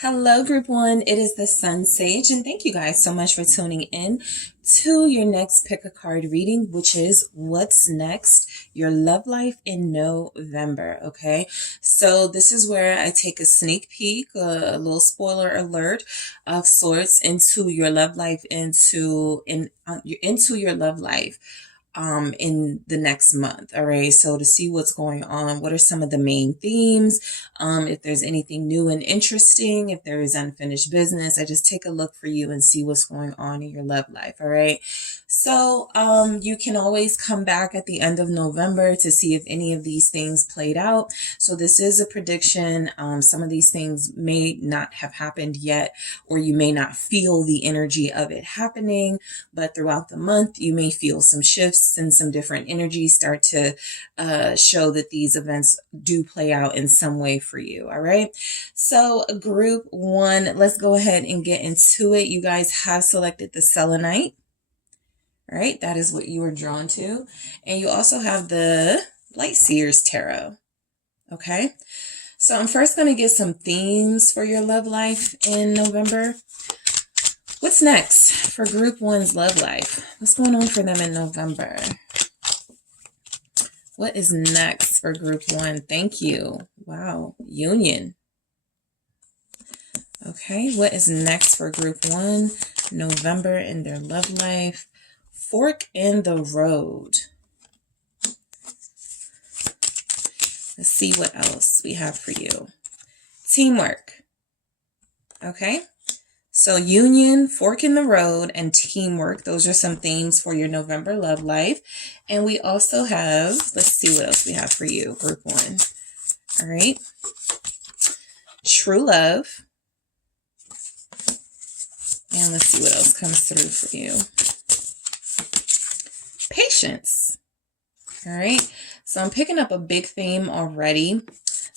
Hello, Group 1. It is the SunSage, and thank you guys so much for tuning in to your next pick a card reading, which is What's Next? Your Love Life in November, okay? So this is where I take a sneak peek, a little spoiler alert of sorts into your love life, into your love life in the next month. All right. So to see what's going on, what are some of the main themes? If there's anything new and interesting, if there is unfinished business, I just take a look for you and see what's going on in your love life. All right. So you can always come back at the end of November to see if any of these things played out. So this is a prediction. Some of these things may not have happened yet, or you may not feel the energy of it happening, but throughout the month, you may feel some shifts and some different energies start to show that these events do play out in some way for you. All right. So Group 1, let's go ahead and get into it. You guys have selected the selenite. All right. That is what you were drawn to. And you also have the Light Seers Tarot. Okay. So I'm first going to get some themes for your love life in November. What's next for Group 1's love life? What's going on for them in November? What is next for Group 1? Thank you. Wow. Union. Okay. What is next for Group 1? November in their love life. Fork in the road. Let's see what else we have for you. Teamwork. Okay. So union, fork in the road, and teamwork. Those are some themes for your November love life. And we also have, let's see what else we have for you, Group 1. All right. True love. And let's see what else comes through for you. Patience. All right. So I'm picking up a big theme already.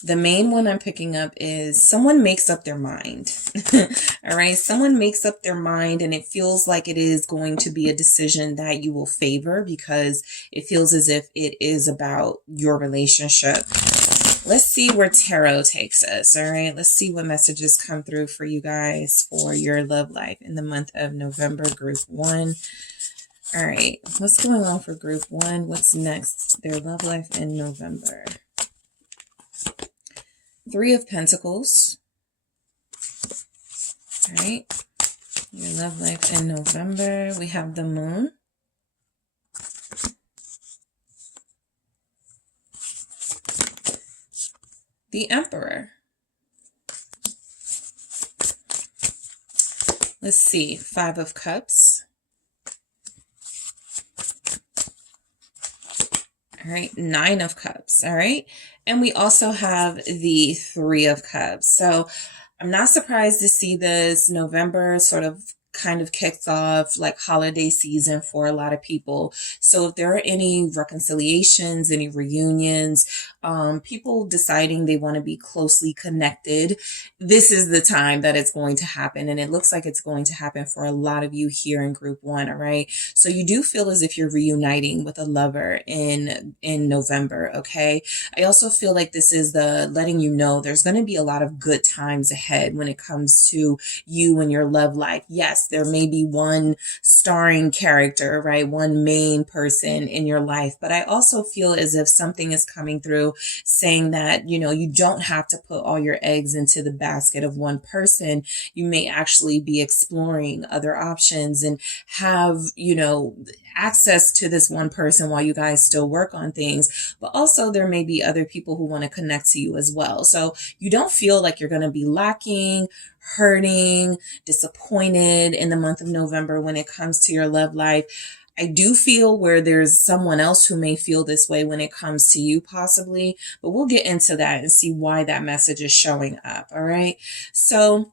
The main one I'm picking up is someone makes up their mind. All right. Someone makes up their mind and it feels like it is going to be a decision that you will favor because it feels as if it is about your relationship. Let's see where tarot takes us. All right. Let's see what messages come through for you guys for your love life in the month of November, Group 1. All right. What's going on for Group 1? What's next? Their love life in November. 3 of Pentacles. All right. Your love life in November. We have the Moon. The Emperor. Let's see. 5 of Cups. All right. 9 of Cups. All right. And we also have the 3 of Cups. So I'm not surprised to see this. November sort of kind of kicks off like holiday season for a lot of people. So if there are any reconciliations, any reunions, people deciding they want to be closely connected, this is the time that it's going to happen. And it looks like it's going to happen for a lot of you here in Group 1. All right. So you do feel as if you're reuniting with a lover in November. Okay. I also feel like this is the letting you know there's going to be a lot of good times ahead when it comes to you and your love life. Yes, there may be one starring character, right? One main person in your life. But I also feel as if something is coming through saying that, you don't have to put all your eggs into the basket of one person. You may actually be exploring other options and have, access to this one person while you guys still work on things. But also there may be other people who want to connect to you as well. So you don't feel like you're going to be lacking, hurting, disappointed in the month of November when it comes to your love life. I do feel where there's someone else who may feel this way when it comes to you possibly, but we'll get into that and see why that message is showing up. All right. So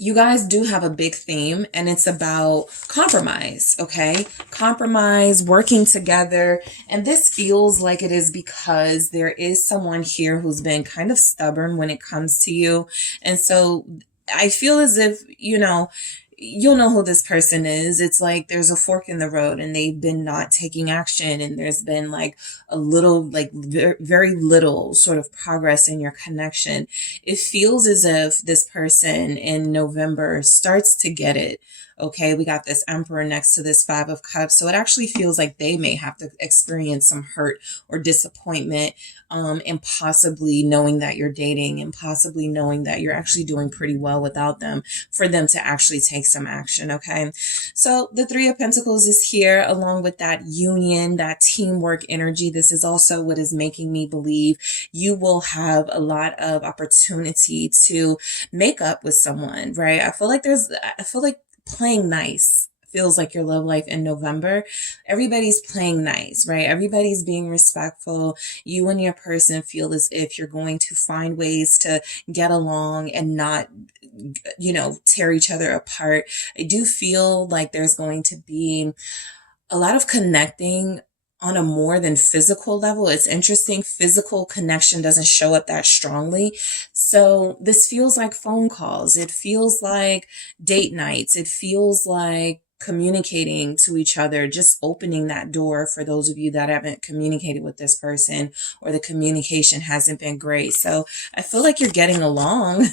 you guys do have a big theme and it's about compromise. Okay. Compromise, working together. And this feels like it is because there is someone here who's been kind of stubborn when it comes to you. And so I feel as if, you'll know who this person is. It's like there's a fork in the road and they've been not taking action, and there's been like a little, like very little sort of progress in your connection. It feels as if this person in November starts to get it. Okay, we got this Emperor next to this Five of Cups. So it actually feels like they may have to experience some hurt or disappointment, and possibly knowing that you're dating, and possibly knowing that you're actually doing pretty well without them, for them to actually take some action. Okay, so the Three of Pentacles is here along with that union, that teamwork energy. This is also what is making me believe you will have a lot of opportunity to make up with someone, right? I feel like playing nice feels like your love life in November. Everybody's playing nice, right? Everybody's being respectful. You and your person feel as if you're going to find ways to get along and not, tear each other apart. I do feel like there's going to be a lot of connecting on a more than physical level. It's interesting. Physical connection doesn't show up that strongly. So this feels like phone calls. It feels like date nights. It feels like communicating to each other, just opening that door for those of you that haven't communicated with this person, or the communication hasn't been great. So I feel like you're getting along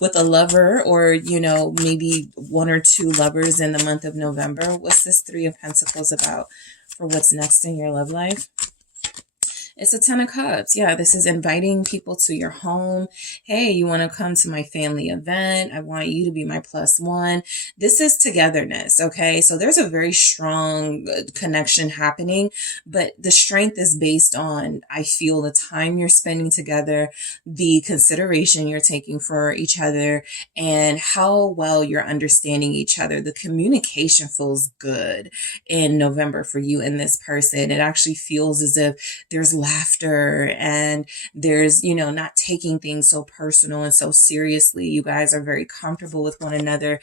with a lover, or, maybe one or two lovers in the month of November. What's this Three of Pentacles about for what's next in your love life? It's a Ten of Cups. Yeah, this is inviting people to your home. Hey, you want to come to my family event? I want you to be my plus one. This is togetherness, okay? So there's a very strong connection happening, but the strength is based on, I feel, the time you're spending together, the consideration you're taking for each other, and how well you're understanding each other. The communication feels good in November for you and this person. It actually feels as if there's laughter, and there's, not taking things so personal and so seriously. You guys are very comfortable with one another.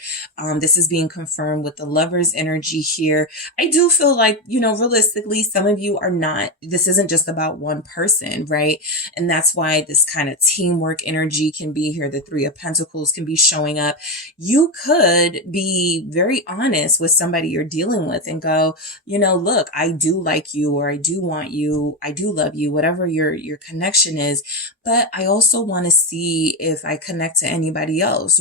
This is being confirmed with the Lover's energy here. I do feel like, realistically, some of you are not, this isn't just about one person, right? And that's why this kind of teamwork energy can be here. The Three of Pentacles can be showing up. You could be very honest with somebody you're dealing with and go, look, I do like you, or I do want you, I do love you, whatever your connection is. But I also want to see if I connect to anybody else.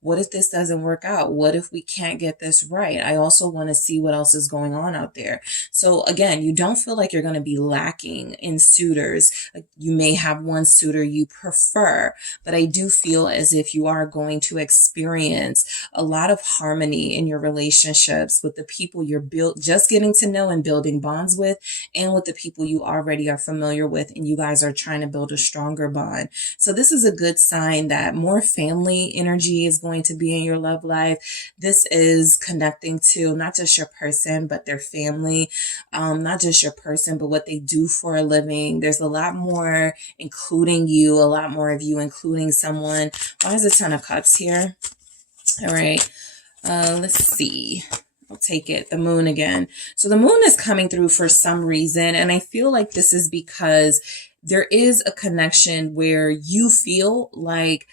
What if this doesn't work out? What if we can't get this right? I also want to see what else is going on out there. So again, you don't feel like you're going to be lacking in suitors. Like, you may have one suitor you prefer, but I do feel as if you are going to experience a lot of harmony in your relationships with the people you're just getting to know and building bonds with, and with the people you already are familiar with, and you guys are trying to build a stronger bond. So this is a good sign that more family energy is going to be in your love life. This is connecting to not just your person, but their family, not just your person, but what they do for a living. There's a lot more including you, a lot more of you including someone. Why is the Ten of Cups here? All right. Let's see. I'll take it. The Moon again. So the Moon is coming through for some reason. And I feel like this is because there is a connection where you feel like,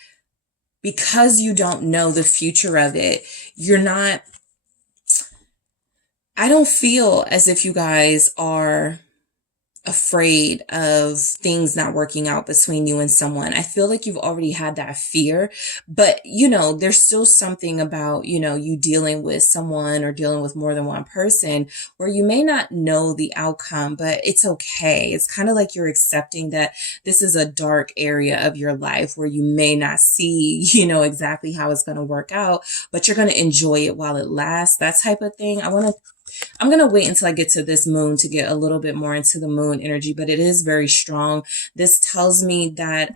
because you don't know the future of it, I don't feel as if you guys are afraid of things not working out between you and someone. I feel like you've already had that fear, but there's still something about, you dealing with someone or dealing with more than one person where you may not know the outcome, but it's okay. It's kind of like you're accepting that this is a dark area of your life where you may not see, exactly how it's going to work out, but you're going to enjoy it while it lasts. That type of thing. I'm going to wait until I get to this Moon to get a little bit more into the Moon energy, but it is very strong. This tells me that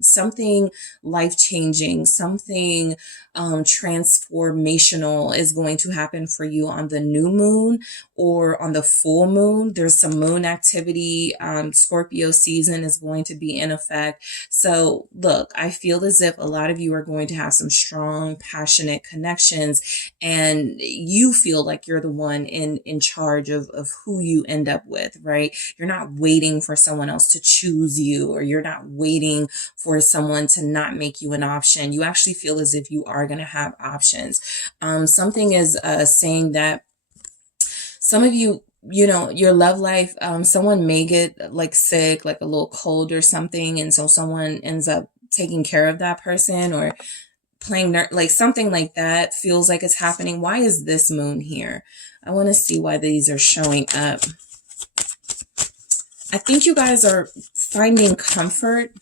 something life-changing, something transformational is going to happen for you on the new moon or on the full moon. There's some moon activity. Scorpio season is going to be in effect. So look, I feel as if a lot of you are going to have some strong, passionate connections, and you feel like you're the one in charge of who you end up with, right? You're not waiting for someone else to choose you, or you're not waiting for someone to not make you an option. You actually feel as if you are are going to have options. Something is saying that some of you, you know, your love life, someone may get like sick, like a little cold or something. And so someone ends up taking care of that person or playing like something like that feels like it's happening. Why is this moon here? I want to see why these are showing up. I think you guys are finding comfort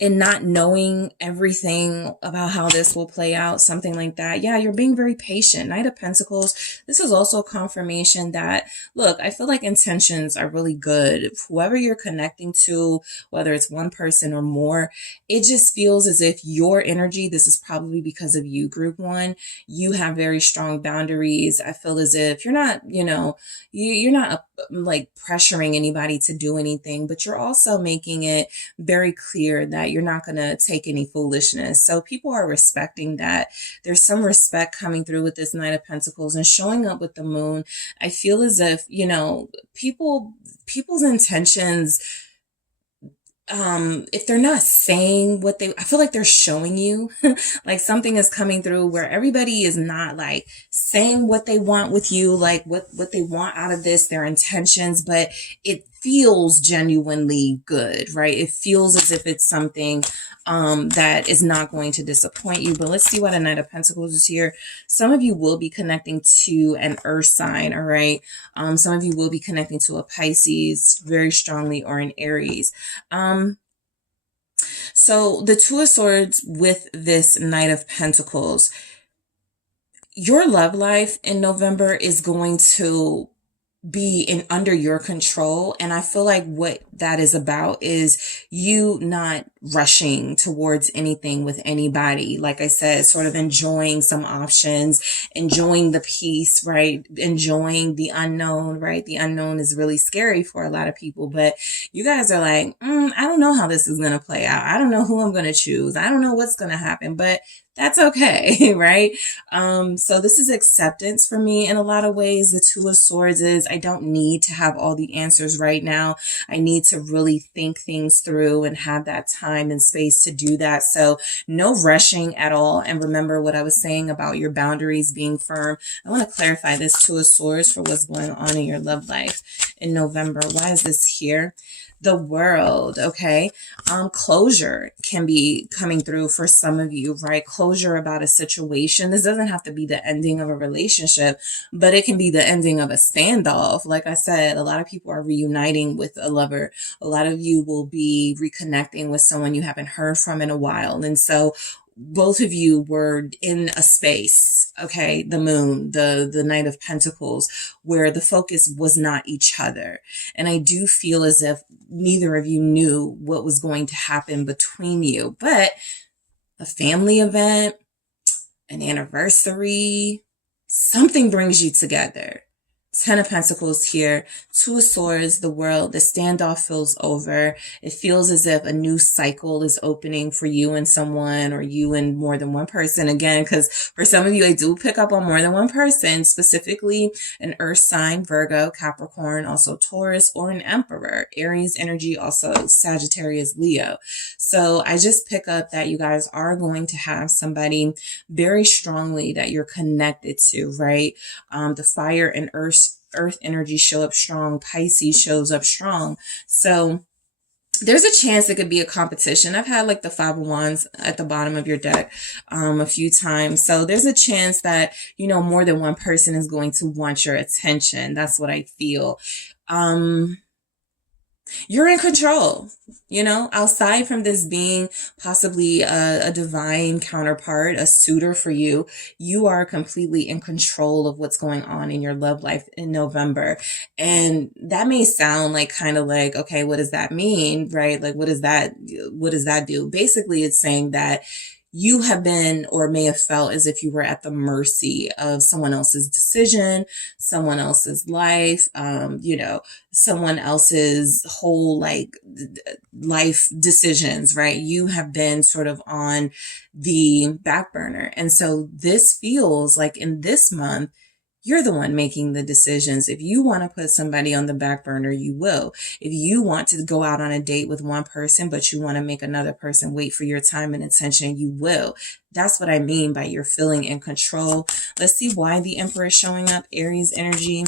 in not knowing everything about how this will play out, something like that. Yeah, you're being very patient. Knight of Pentacles. This is also a confirmation that, look, I feel like intentions are really good. Whoever you're connecting to, whether it's one person or more, it just feels as if your energy, this is probably because of you, group one, you have very strong boundaries. I feel as if you're not, you know, you're not like pressuring anybody to do anything, but you're also making it very clear that you're not going to take any foolishness. So people are respecting that. There's some respect coming through with this Knight of Pentacles and showing up with the moon. I feel as if, you know, people's intentions, if they're not saying what I feel like they're showing you like something is coming through where everybody is not like saying what they want with you, like what they want out of this, their intentions, but it feels genuinely good, right? It feels as if it's something that is not going to disappoint you. But let's see what a Knight of Pentacles is here. Some of you will be connecting to an earth sign, all right? Some of you will be connecting to a Pisces very strongly or an Aries. So the Two of Swords with this Knight of Pentacles, your love life in November is going to be under your control. And I feel like what that is about is you not rushing towards anything with anybody. Like I said, sort of enjoying some options, enjoying the peace, right? Enjoying the unknown, right? The unknown is really scary for a lot of people, but you guys are like, I don't know how this is going to play out. I don't know who I'm going to choose. I don't know what's going to happen, but that's okay, right? So this is acceptance for me in a lot of ways. The Two of Swords is I don't need to have all the answers right now. I need to really think things through and have that time and space to do that. So no rushing at all. And remember what I was saying about your boundaries being firm. I want to clarify this Two of Swords for what's going on in your love life in November. Why is this here? The World, okay? Closure can be coming through for some of you, right? Closure about a situation. This doesn't have to be the ending of a relationship, but it can be the ending of a standoff. Like I said, a lot of people are reuniting with a lover. A lot of you will be reconnecting with someone you haven't heard from in a while. And so both of you were in a space, okay, the moon, the Knight of Pentacles, where the focus was not each other. And I do feel as if neither of you knew what was going to happen between you, but a family event, an anniversary, something brings you together. Ten of Pentacles here, Two of Swords, the World, the standoff feels over. It feels as if a new cycle is opening for you and someone, or you and more than one person. Again, because for some of you, I do pick up on more than one person, specifically an earth sign, Virgo, Capricorn, also Taurus, or an Emperor, Aries energy, also Sagittarius, Leo. So I just pick up that you guys are going to have somebody very strongly that you're connected to, right? The fire and earth energy show up strong. Pisces shows up strong. So there's a chance it could be a competition. I've had like the Five of Wands at the bottom of your deck a few times. So there's a chance that, you know, more than one person is going to want your attention. That's what I feel. You're in control, you know, outside from this being possibly a divine counterpart, a suitor for you, you are completely in control of what's going on in your love life in November. And that may sound like kind of like, okay, what does that mean? Right? Like, what does that do? Basically, it's saying that you have been or may have felt as if you were at the mercy of someone else's decision, someone else's life, you know, someone else's whole like life decisions, right? You have been sort of on the back burner. And so this feels like in this month, you're the one making the decisions. If you want to put somebody on the back burner, you will. If you want to go out on a date with one person, but you want to make another person wait for your time and attention, you will. That's what I mean by you're feeling in control. Let's see why the Emperor is showing up, Aries energy.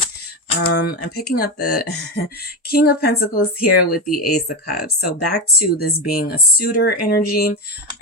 I'm picking up the King of Pentacles here with the Ace of Cups. So back to this being a suitor energy,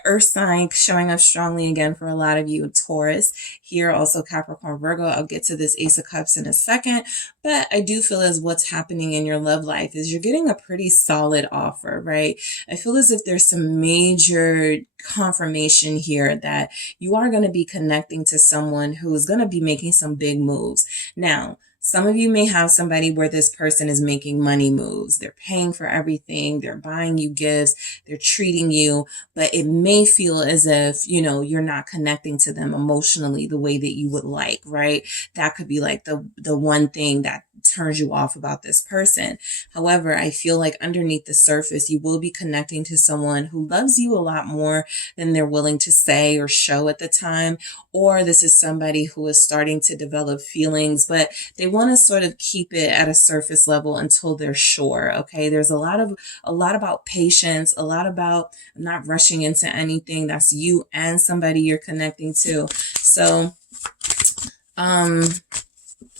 Earth sign showing up strongly again for a lot of you, Taurus. Here also Capricorn, Virgo. I'll get to this Ace of Cups in a second, but I do feel as what's happening in your love life is you're getting a pretty solid offer, right? I feel as if there's some major confirmation here that you are going to be connecting to someone who is going to be making some big moves. Now, some of you may have somebody where this person is making money moves. They're paying for everything. They're buying you gifts. They're treating you, but it may feel as if, you know, you're not connecting to them emotionally the way that you would like, right? That could be like the one thing that turns you off about this person. However, I feel like underneath the surface, you will be connecting to someone who loves you a lot more than they're willing to say or show at the time. Or this is somebody who is starting to develop feelings, but they want to sort of keep it at a surface level until they're sure. Okay. There's a lot about patience, a lot about not rushing into anything. That's you and somebody you're connecting to. So,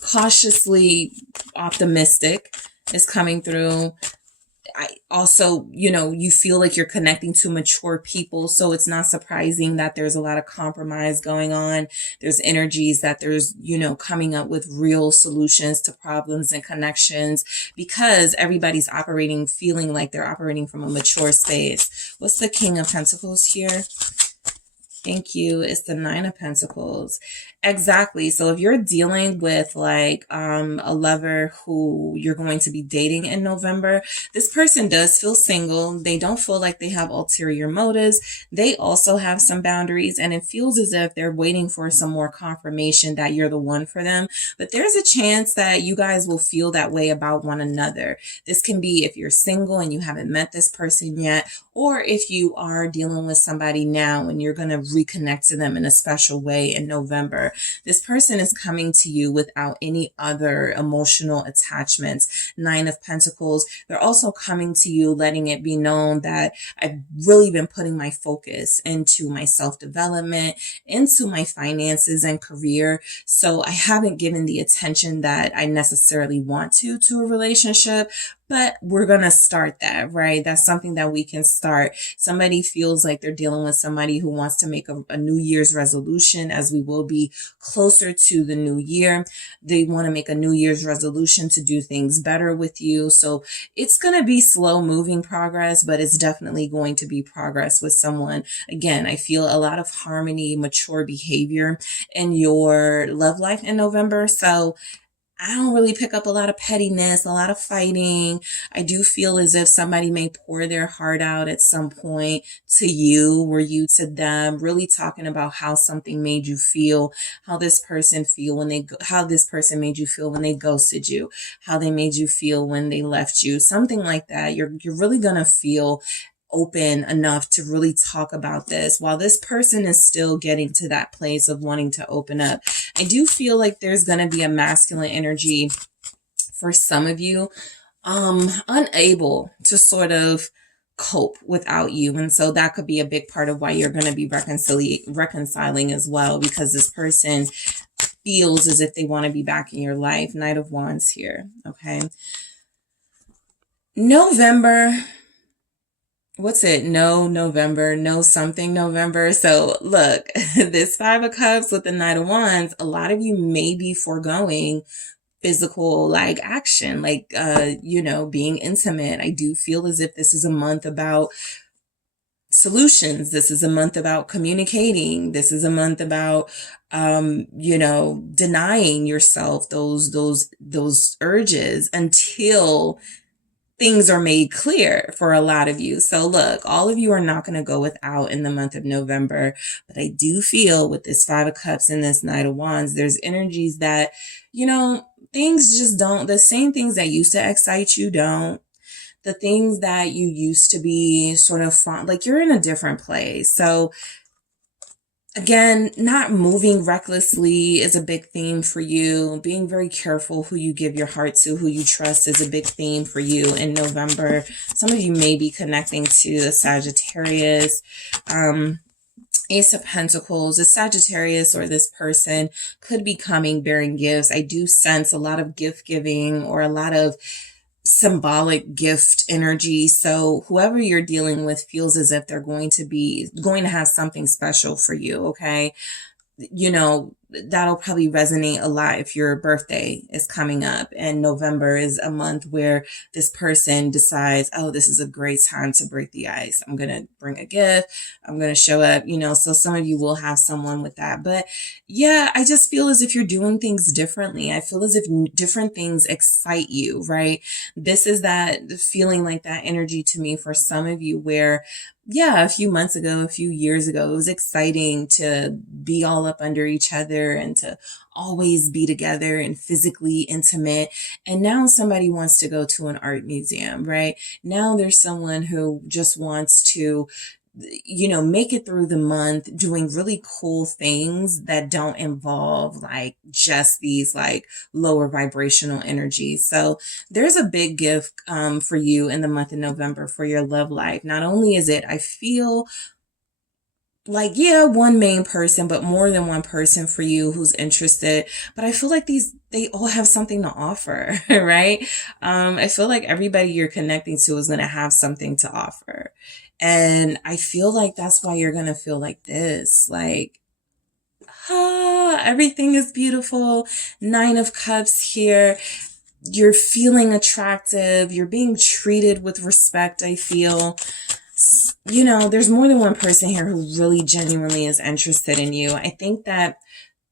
cautiously optimistic is coming through. I also, you know, you feel like you're connecting to mature people. So it's not surprising that there's a lot of compromise going on. There's energies that there's, you know, coming up with real solutions to problems and connections because everybody's operating, feeling like they're operating from a mature space. What's the King of Pentacles here? Thank you. It's the Nine of Pentacles. Exactly. So if you're dealing with like a lover who you're going to be dating in November, this person does feel single. They don't feel like they have ulterior motives. They also have some boundaries, and it feels as if they're waiting for some more confirmation that you're the one for them. But there's a chance that you guys will feel that way about one another. This can be if you're single and you haven't met this person yet, or if you are dealing with somebody now and you're going to reconnect to them in a special way in November. This person is coming to you without any other emotional attachments. Nine of Pentacles. They're also coming to you letting it be known that I've really been putting my focus into my self-development, into my finances and career. So I haven't given the attention that I necessarily want to a relationship. But we're going to start that, right? That's something that we can start. Somebody feels like they're dealing with somebody who wants to make a New Year's resolution, as we will be closer to the new year. They want to make a New Year's resolution to do things better with you. So it's going to be slow moving progress, but it's definitely going to be progress with someone. Again, I feel a lot of harmony, mature behavior in your love life in November. So I don't really pick up a lot of pettiness, a lot of fighting. I do feel as if somebody may pour their heart out at some point to you or you to them, really talking about how something made you feel, how this person made you feel when they ghosted you, how they made you feel when they left you, something like that. You're really going to feel open enough to really talk about this while this person is still getting to that place of wanting to open up. I do feel like there's going to be a masculine energy for some of you, unable to sort of cope without you. And so that could be a big part of why you're going to be reconciling as well, because this person feels as if they want to be back in your life. Knight of Wands here. Okay. November. What's it? No November, no something November. So look, this Five of Cups with the Knight of Wands, a lot of you may be foregoing physical like action, like, being intimate. I do feel as if this is a month about solutions. This is a month about communicating. This is a month about, denying yourself those urges until things are made clear for a lot of you. So look, all of you are not going to go without in the month of November, but I do feel with this Five of Cups and this Knight of Wands, there's energies that, things just don't, the same things that used to excite you don't. The things that you used to be sort of fun, like you're in a different place. So Again, not moving recklessly is a big theme for you. Being very careful who you give your heart to, who you trust is a big theme for you in November. Some of you may be connecting to the Sagittarius. Ace of Pentacles, a Sagittarius or this person could be coming bearing gifts. I do sense a lot of gift giving or a lot of symbolic gift energy. So whoever you're dealing with feels as if they're going to have something special for you. Okay. You know, that'll probably resonate a lot if your birthday is coming up, and November is a month where this person decides, oh, this is a great time to break the ice. I'm going to bring a gift. I'm going to show up, so some of you will have someone with that. But yeah, I just feel as if you're doing things differently. I feel as if different things excite you, right? This is that feeling like that energy to me for some of you where, yeah, a few months ago, a few years ago, it was exciting to be all up under each other and to always be together and physically intimate. And now somebody wants to go to an art museum, right? Now there's someone who just wants to make it through the month doing really cool things that don't involve like just these like lower vibrational energies. So there's a big gift for you in the month of November for your love life. Not only is it, I feel like, yeah, one main person, but more than one person for you who's interested. But I feel like they all have something to offer, right? I feel like everybody you're connecting to is going to have something to offer. And I feel like that's why you're going to feel like this, like, everything is beautiful. 9 of Cups here. You're feeling attractive. You're being treated with respect, I feel. There's more than one person here who really genuinely is interested in you. I think that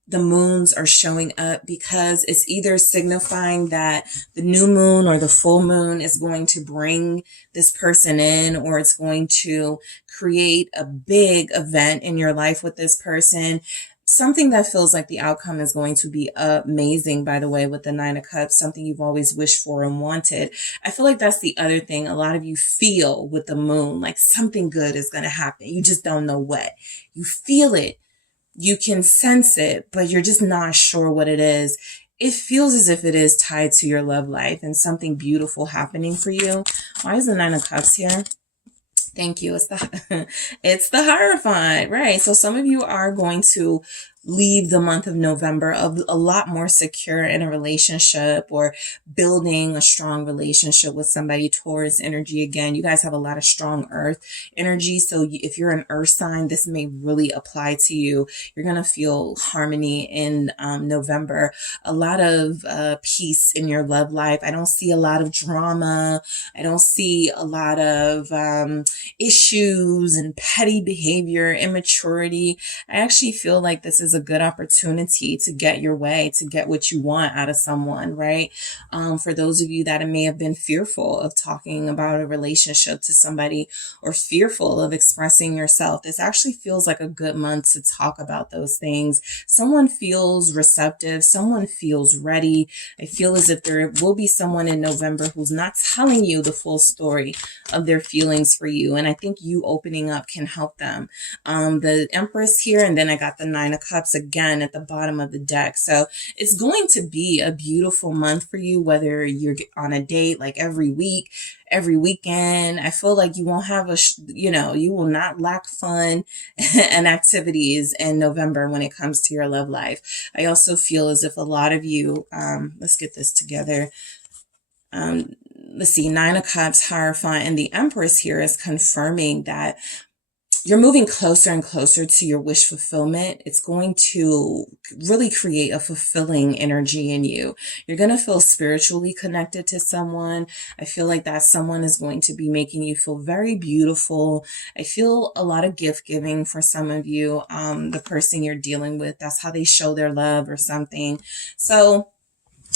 the moons are showing up because it's either signifying that the new moon or the full moon is going to bring this person in, or it's going to create a big event in your life with this person. Something that feels like the outcome is going to be amazing, by the way, with the 9 of Cups, something you've always wished for and wanted. I feel like that's the other thing. A lot of you feel with the moon, like something good is going to happen. You just don't know what. You feel it. You can sense it, but you're just not sure what it is. It feels as if it is tied to your love life and something beautiful happening for you. Why is the 9 of Cups here? Thank you. It's the Hierophant, right? So some of you are going to leave the month of November a lot more secure in a relationship or building a strong relationship with somebody. Taurus energy again. You guys have a lot of strong earth energy. So if you're an earth sign, this may really apply to you. You're going to feel harmony in November. A lot of peace in your love life. I don't see a lot of drama. I don't see a lot of issues and petty behavior, immaturity. I actually feel like this is a good opportunity to get your way, to get what you want out of someone, right? For those of you that may have been fearful of talking about a relationship to somebody or fearful of expressing yourself, this actually feels like a good month to talk about those things. Someone feels receptive. Someone feels ready. I feel as if there will be someone in November who's not telling you the full story of their feelings for you. And I think you opening up can help them. The Empress here, and then I got the 9 of Cups again at the bottom of the deck. So it's going to be a beautiful month for you, whether you're on a date like every week, every weekend. I feel like you won't have you will not lack fun and activities in November when it comes to your love life. I also feel as if a lot of you, let's get this together. Let's see, 9 of Cups, Hierophant, and the Empress here is confirming that you're moving closer and closer to your wish fulfillment. It's going to really create a fulfilling energy in you. You're going to feel spiritually connected to someone. I feel like that someone is going to be making you feel very beautiful. I feel a lot of gift giving for some of you. The person you're dealing with, that's how they show their love or something. So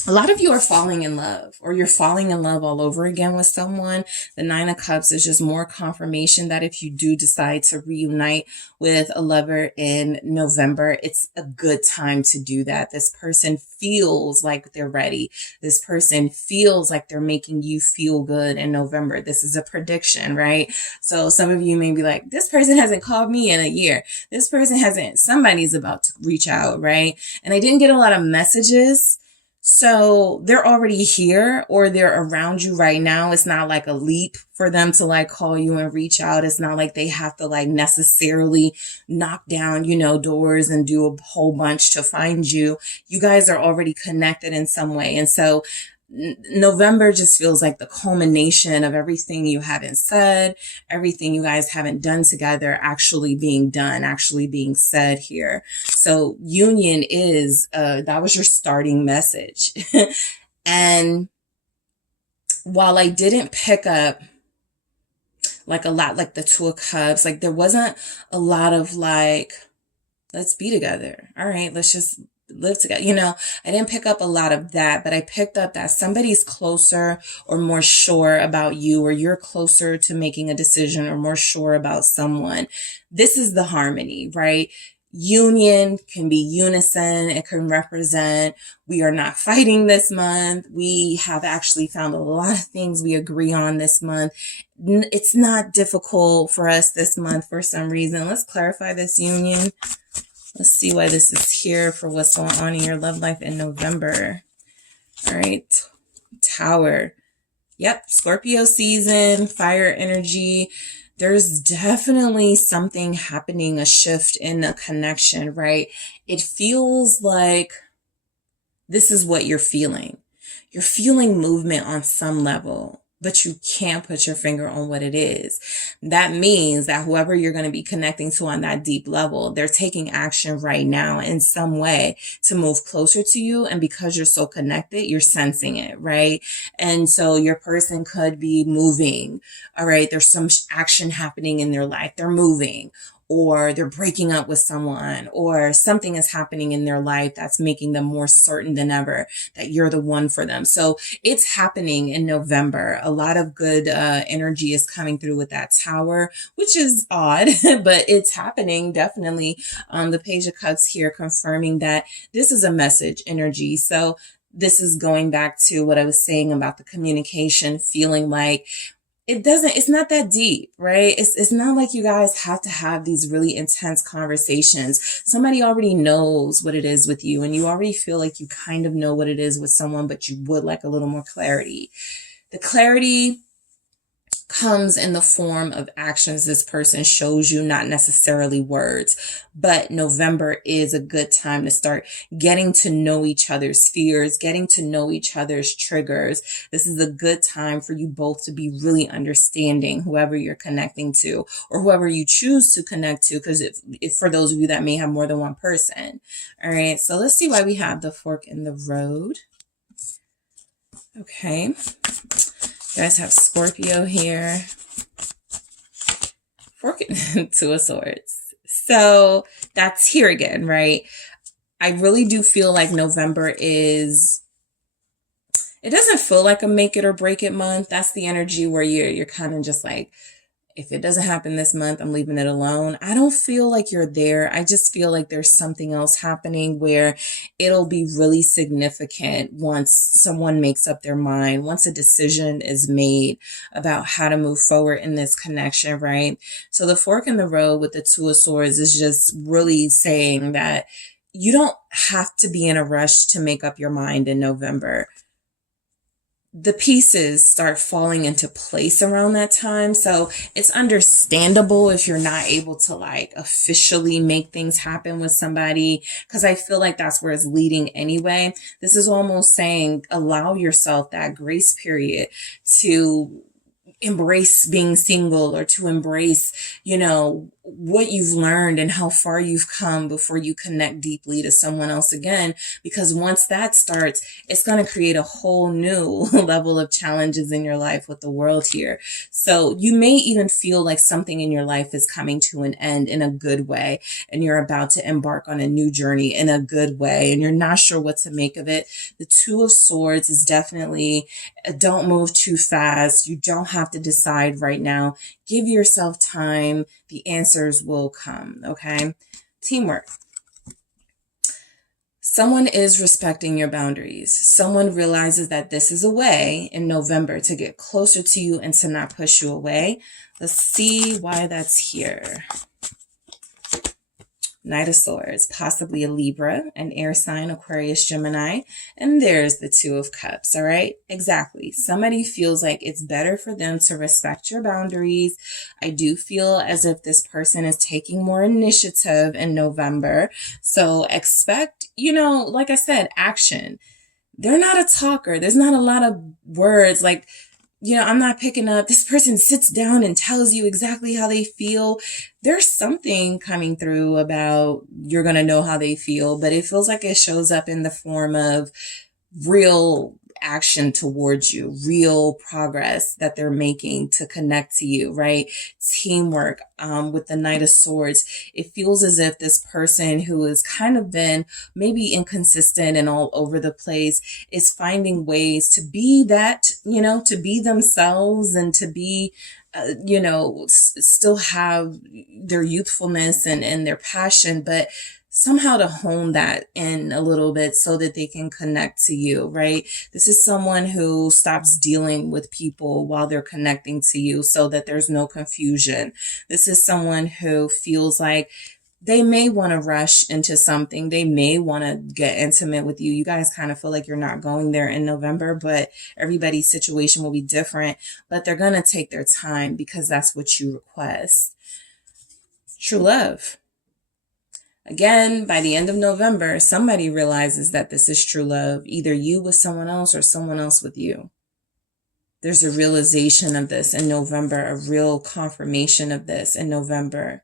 A lot of you are falling in love, or you're falling in love all over again with someone. The Nine of Cups is just more confirmation that if you do decide to reunite with a lover in November, it's a good time to do that. This person feels like they're ready. This person feels like they're making you feel good in November. This is a prediction, right? So some of you may be like, this person hasn't called me in a year. This person hasn't, somebody's about to reach out, right? And I didn't get a lot of messages. So they're already here, or they're around you right now. It's not like a leap for them to like call you and reach out. It's not like they have to like necessarily knock down, doors and do a whole bunch to find you. You guys are already connected in some way. And so November just feels like the culmination of everything you haven't said, everything you guys haven't done together actually being done, actually being said here. So union is, that was your starting message. And while I didn't pick up like a lot, like the Two of Cups, like there wasn't a lot of like, let's be together. All right, let's just live together. I didn't pick up a lot of that, but I picked up that somebody's closer or more sure about you, or you're closer to making a decision or more sure about someone. This is the harmony, right? Union can be unison. It can represent we are not fighting this month. We have actually found a lot of things we agree on this month. It's not difficult for us this month for some reason. Let's clarify this union. Let's see why this is here for what's going on in your love life in November. All right. Tower. Yep. Scorpio season, fire energy. There's definitely something happening, a shift in a connection, right? It feels like this is what you're feeling. You're feeling movement on some level, but you can't put your finger on what it is. That means that whoever you're going to be connecting to on that deep level, they're taking action right now in some way to move closer to you. And because you're so connected, you're sensing it, right? And so your person could be moving. All right. There's some action happening in their life. They're moving, or they're breaking up with someone, or something is happening in their life that's making them more certain than ever that you're the one for them. So it's happening in November. A lot of good energy is coming through with that Tower, which is odd, but it's happening definitely. The Page of Cups here confirming that this is a message energy. So this is going back to what I was saying about the communication, feeling like it's not that deep, right? It's not like you guys have to have these really intense conversations. Somebody already knows what it is with you, and you already feel like you kind of know what it is with someone, but you would like a little more clarity. The clarity comes in the form of actions this person shows you, not necessarily words. But November is a good time to start getting to know each other's fears, getting to know each other's triggers. This is a good time for you both to be really understanding whoever you're connecting to, or whoever you choose to connect to, because if for those of you that may have more than one person. All right, so let's see why we have the Fork in the Road. Okay. You guys have Scorpio here. Two of Swords. So that's here again, right? I really do feel like November is, it doesn't feel like a make it or break it month. That's the energy where you're kind of just like, if it doesn't happen this month, I'm leaving it alone. I don't feel like you're there. I just feel like there's something else happening where it'll be really significant once someone makes up their mind, once a decision is made about how to move forward in this connection, right? So the Fork in the Road with the Two of Swords is just really saying that you don't have to be in a rush to make up your mind in November. The pieces start falling into place around that time. So it's understandable if you're not able to like officially make things happen with somebody, because I feel like that's where it's leading anyway. This is almost saying allow yourself that grace period to embrace being single, or to embrace, what you've learned and how far you've come before you connect deeply to someone else again. Because once that starts, it's going to create a whole new level of challenges in your life with the world here. So you may even feel like something in your life is coming to an end in a good way, and you're about to embark on a new journey in a good way, and you're not sure what to make of it. The Two of Swords is definitely, don't move too fast. You don't have to decide right now. Give yourself time. The answers will come, okay? Teamwork. Someone is respecting your boundaries. Someone realizes that this is a way in November to get closer to you and to not push you away. Let's see why that's here. Knight of Swords, possibly a Libra, an air sign, Aquarius, Gemini. And there's the Two of Cups, all right? Exactly. Somebody feels like it's better for them to respect your boundaries. I do feel as if this person is taking more initiative in November. So expect, like I said, action. They're not a talker. There's not a lot of words like, I'm not picking up. This person sits down and tells you exactly how they feel. There's something coming through about you're going to know how they feel, but it feels like it shows up in the form of real action towards you, real progress that they're making to connect to you, right? Teamwork. With the Knight of Swords, it feels as if this person who has kind of been maybe inconsistent and all over the place is finding ways to be that, to be themselves and to be still have their youthfulness and their passion, but somehow to hone that in a little bit so that they can connect to you, right? This is someone who stops dealing with people while they're connecting to you so that there's no confusion. This is someone who feels like they may want to rush into something. They may want to get intimate with you. You guys kind of feel like you're not going there in November, but everybody's situation will be different. But they're going to take their time because that's what you request. True love. Again, by the end of November, somebody realizes that this is true love. Either you with someone else or someone else with you. There's a realization of this in November, a real confirmation of this in November.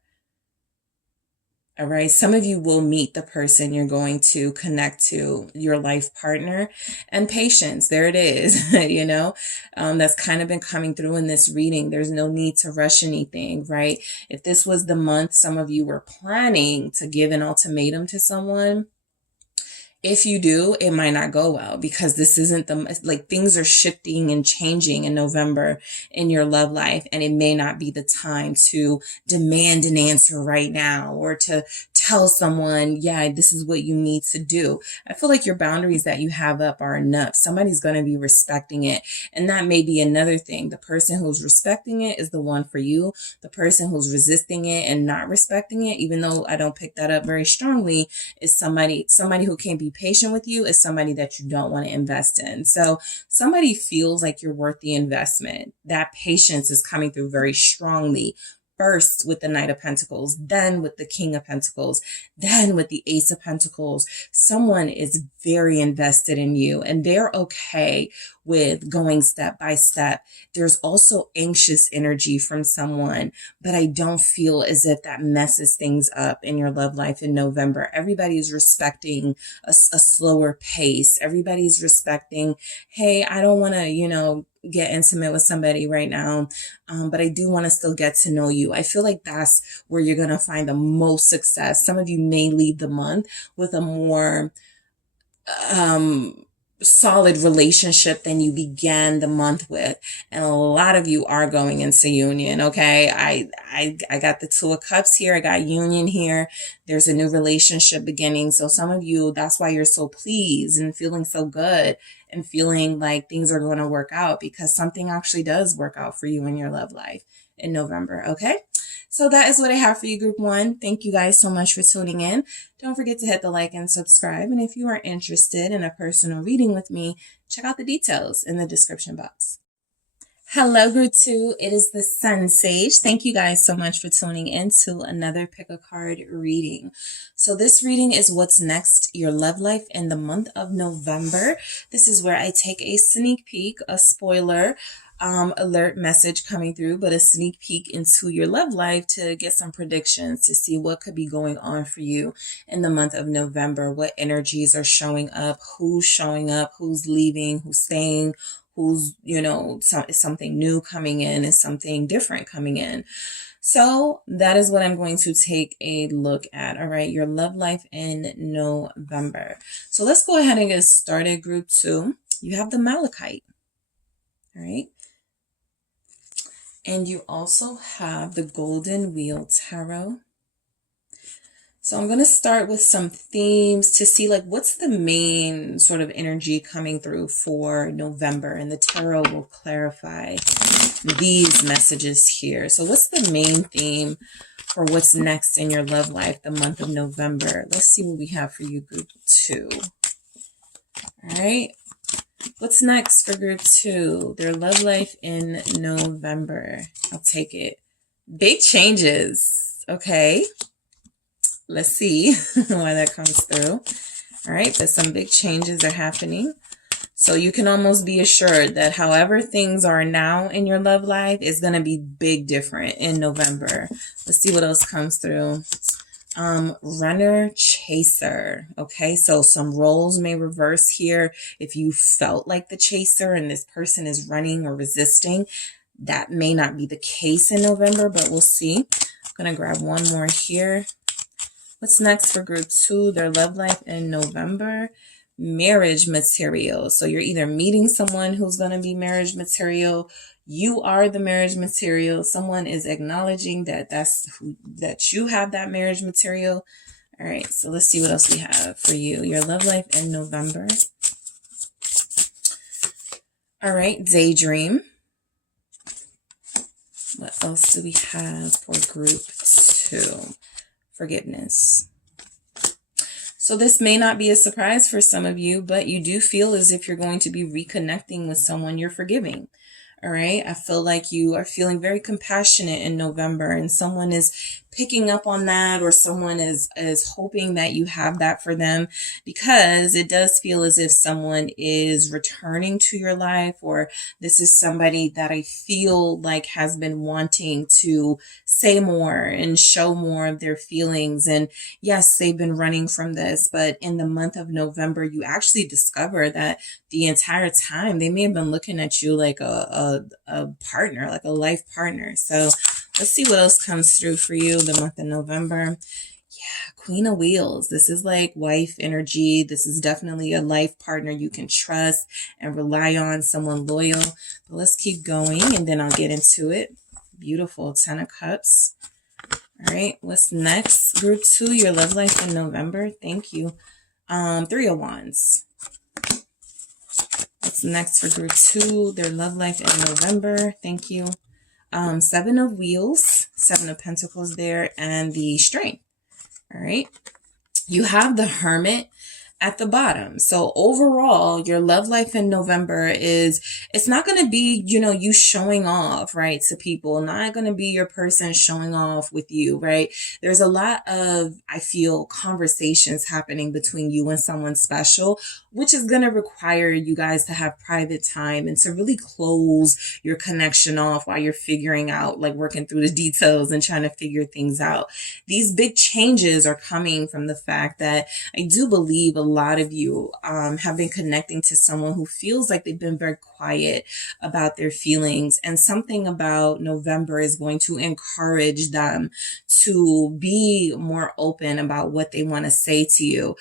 All right. Some of you will meet the person you're going to connect to, your life partner, and patience. There it is. That's kind of been coming through in this reading. There's no need to rush anything, right? If this was the month some of you were planning to give an ultimatum to someone, if you do, it might not go well because this isn't things are shifting and changing in November in your love life. And it may not be the time to demand an answer right now or to tell someone, yeah, this is what you need to do. I feel like your boundaries that you have up are enough. Somebody's going to be respecting it. And that may be another thing. The person who's respecting it is the one for you. The person who's resisting it and not respecting it, even though I don't pick that up very strongly, is somebody who can't be patient with you, is somebody that you don't want to invest in. So somebody feels like you're worth the investment. That patience is coming through very strongly. First with the Knight of Pentacles, then with the King of Pentacles, then with the Ace of Pentacles. Someone is very invested in you and they're okay with going step by step. There's also anxious energy from someone, but I don't feel as if that messes things up in your love life in November. Everybody's respecting a slower pace. Everybody's respecting, hey, I don't want to, get intimate with somebody right now, but I do want to still get to know you. I feel like that's where you're going to find the most success. Some of you may leave the month with a more solid relationship than you began the month with, and a lot of you are going into union. Okay, I got the Two of Cups here. I got union here. There's a new relationship beginning. So some of you, that's why you're so pleased and feeling so good and feeling like things are going to work out, because something actually does work out for you in your love life in November. Okay. So that is what I have for you, Group 1. Thank you guys so much for tuning in. Don't forget to hit the like and subscribe. And if you are interested in a personal reading with me, check out the details in the description box. Hello, Group 2. It is the SunSage. Thank you guys so much for tuning in to another Pick a Card reading. So this reading is what's next, your love life in the month of November. This is where I take a sneak peek, a spoiler, alert message coming through, but a sneak peek into your love life to get some predictions to see what could be going on for you in the month of November. What energies are showing up, who's leaving, who's staying, who's, something new coming in and something different coming in. So that is what I'm going to take a look at. All right, your love life in November. So let's go ahead and get started. Group 2, you have the Malachite. All right. And you also have the Golden Wheel Tarot. So I'm going to start with some themes to see like what's the main sort of energy coming through for November, and the tarot will clarify these messages here. So what's the main theme for what's next in your love life, the month of November? Let's see what we have for you, group 2. All right. What's next for group 2? Their love life in November. I'll take it. Big changes. Okay. Let's see why that comes through. All right, but some big changes are happening. So you can almost be assured that however things are now in your love life is going to be big different in November. Let's see what else comes through. Runner, chaser. Okay, so some roles may reverse here. If you felt like the chaser and this person is running or resisting, that may not be the case in November, but we'll see. I'm going to grab one more here. What's next for group 2? Their love life in November. Marriage material. So you're either meeting someone who's going to be marriage material. You are the marriage material. Someone is acknowledging that that you have that marriage material. All right. So let's see what else we have for you. Your love life in November. All right. Daydream. What else do we have for group 2? Forgiveness. So this may not be a surprise for some of you, but you do feel as if you're going to be reconnecting with someone you're forgiving. All right. I feel like you are feeling very compassionate in November, and someone is picking up on that, or someone is hoping that you have that for them, because it does feel as if someone is returning to your life, or this is somebody that I feel like has been wanting to say more and show more of their feelings. And yes, they've been running from this, but in the month of November, you actually discover that the entire time they may have been looking at you like a partner, like a life partner. So let's see what else comes through for you the month of November. Yeah, Queen of Wheels. This is like wife energy. This is definitely a life partner you can trust and rely on, someone loyal. But let's keep going and then I'll get into it. Beautiful. 10 of Cups. All right. What's next? Group 2, your love life in November. Thank you. 3 of Wands. What's next for group 2? Their love life in November. Thank you. 7 of Wheels, 7 of Pentacles there, and the Strength. All right. You have the Hermit at the bottom. So overall, your love life in November it's not going to be, you showing off, right, to people. Not going to be your person showing off with you, right? There's a lot of, I feel, conversations happening between you and someone special, which is going to require you guys to have private time and to really close your connection off while you're figuring out, like working through the details and trying to figure things out. These big changes are coming from the fact that I do believe a lot of you have been connecting to someone who feels like they've been very quiet about their feelings, and something about November is going to encourage them to be more open about what they want to say to you.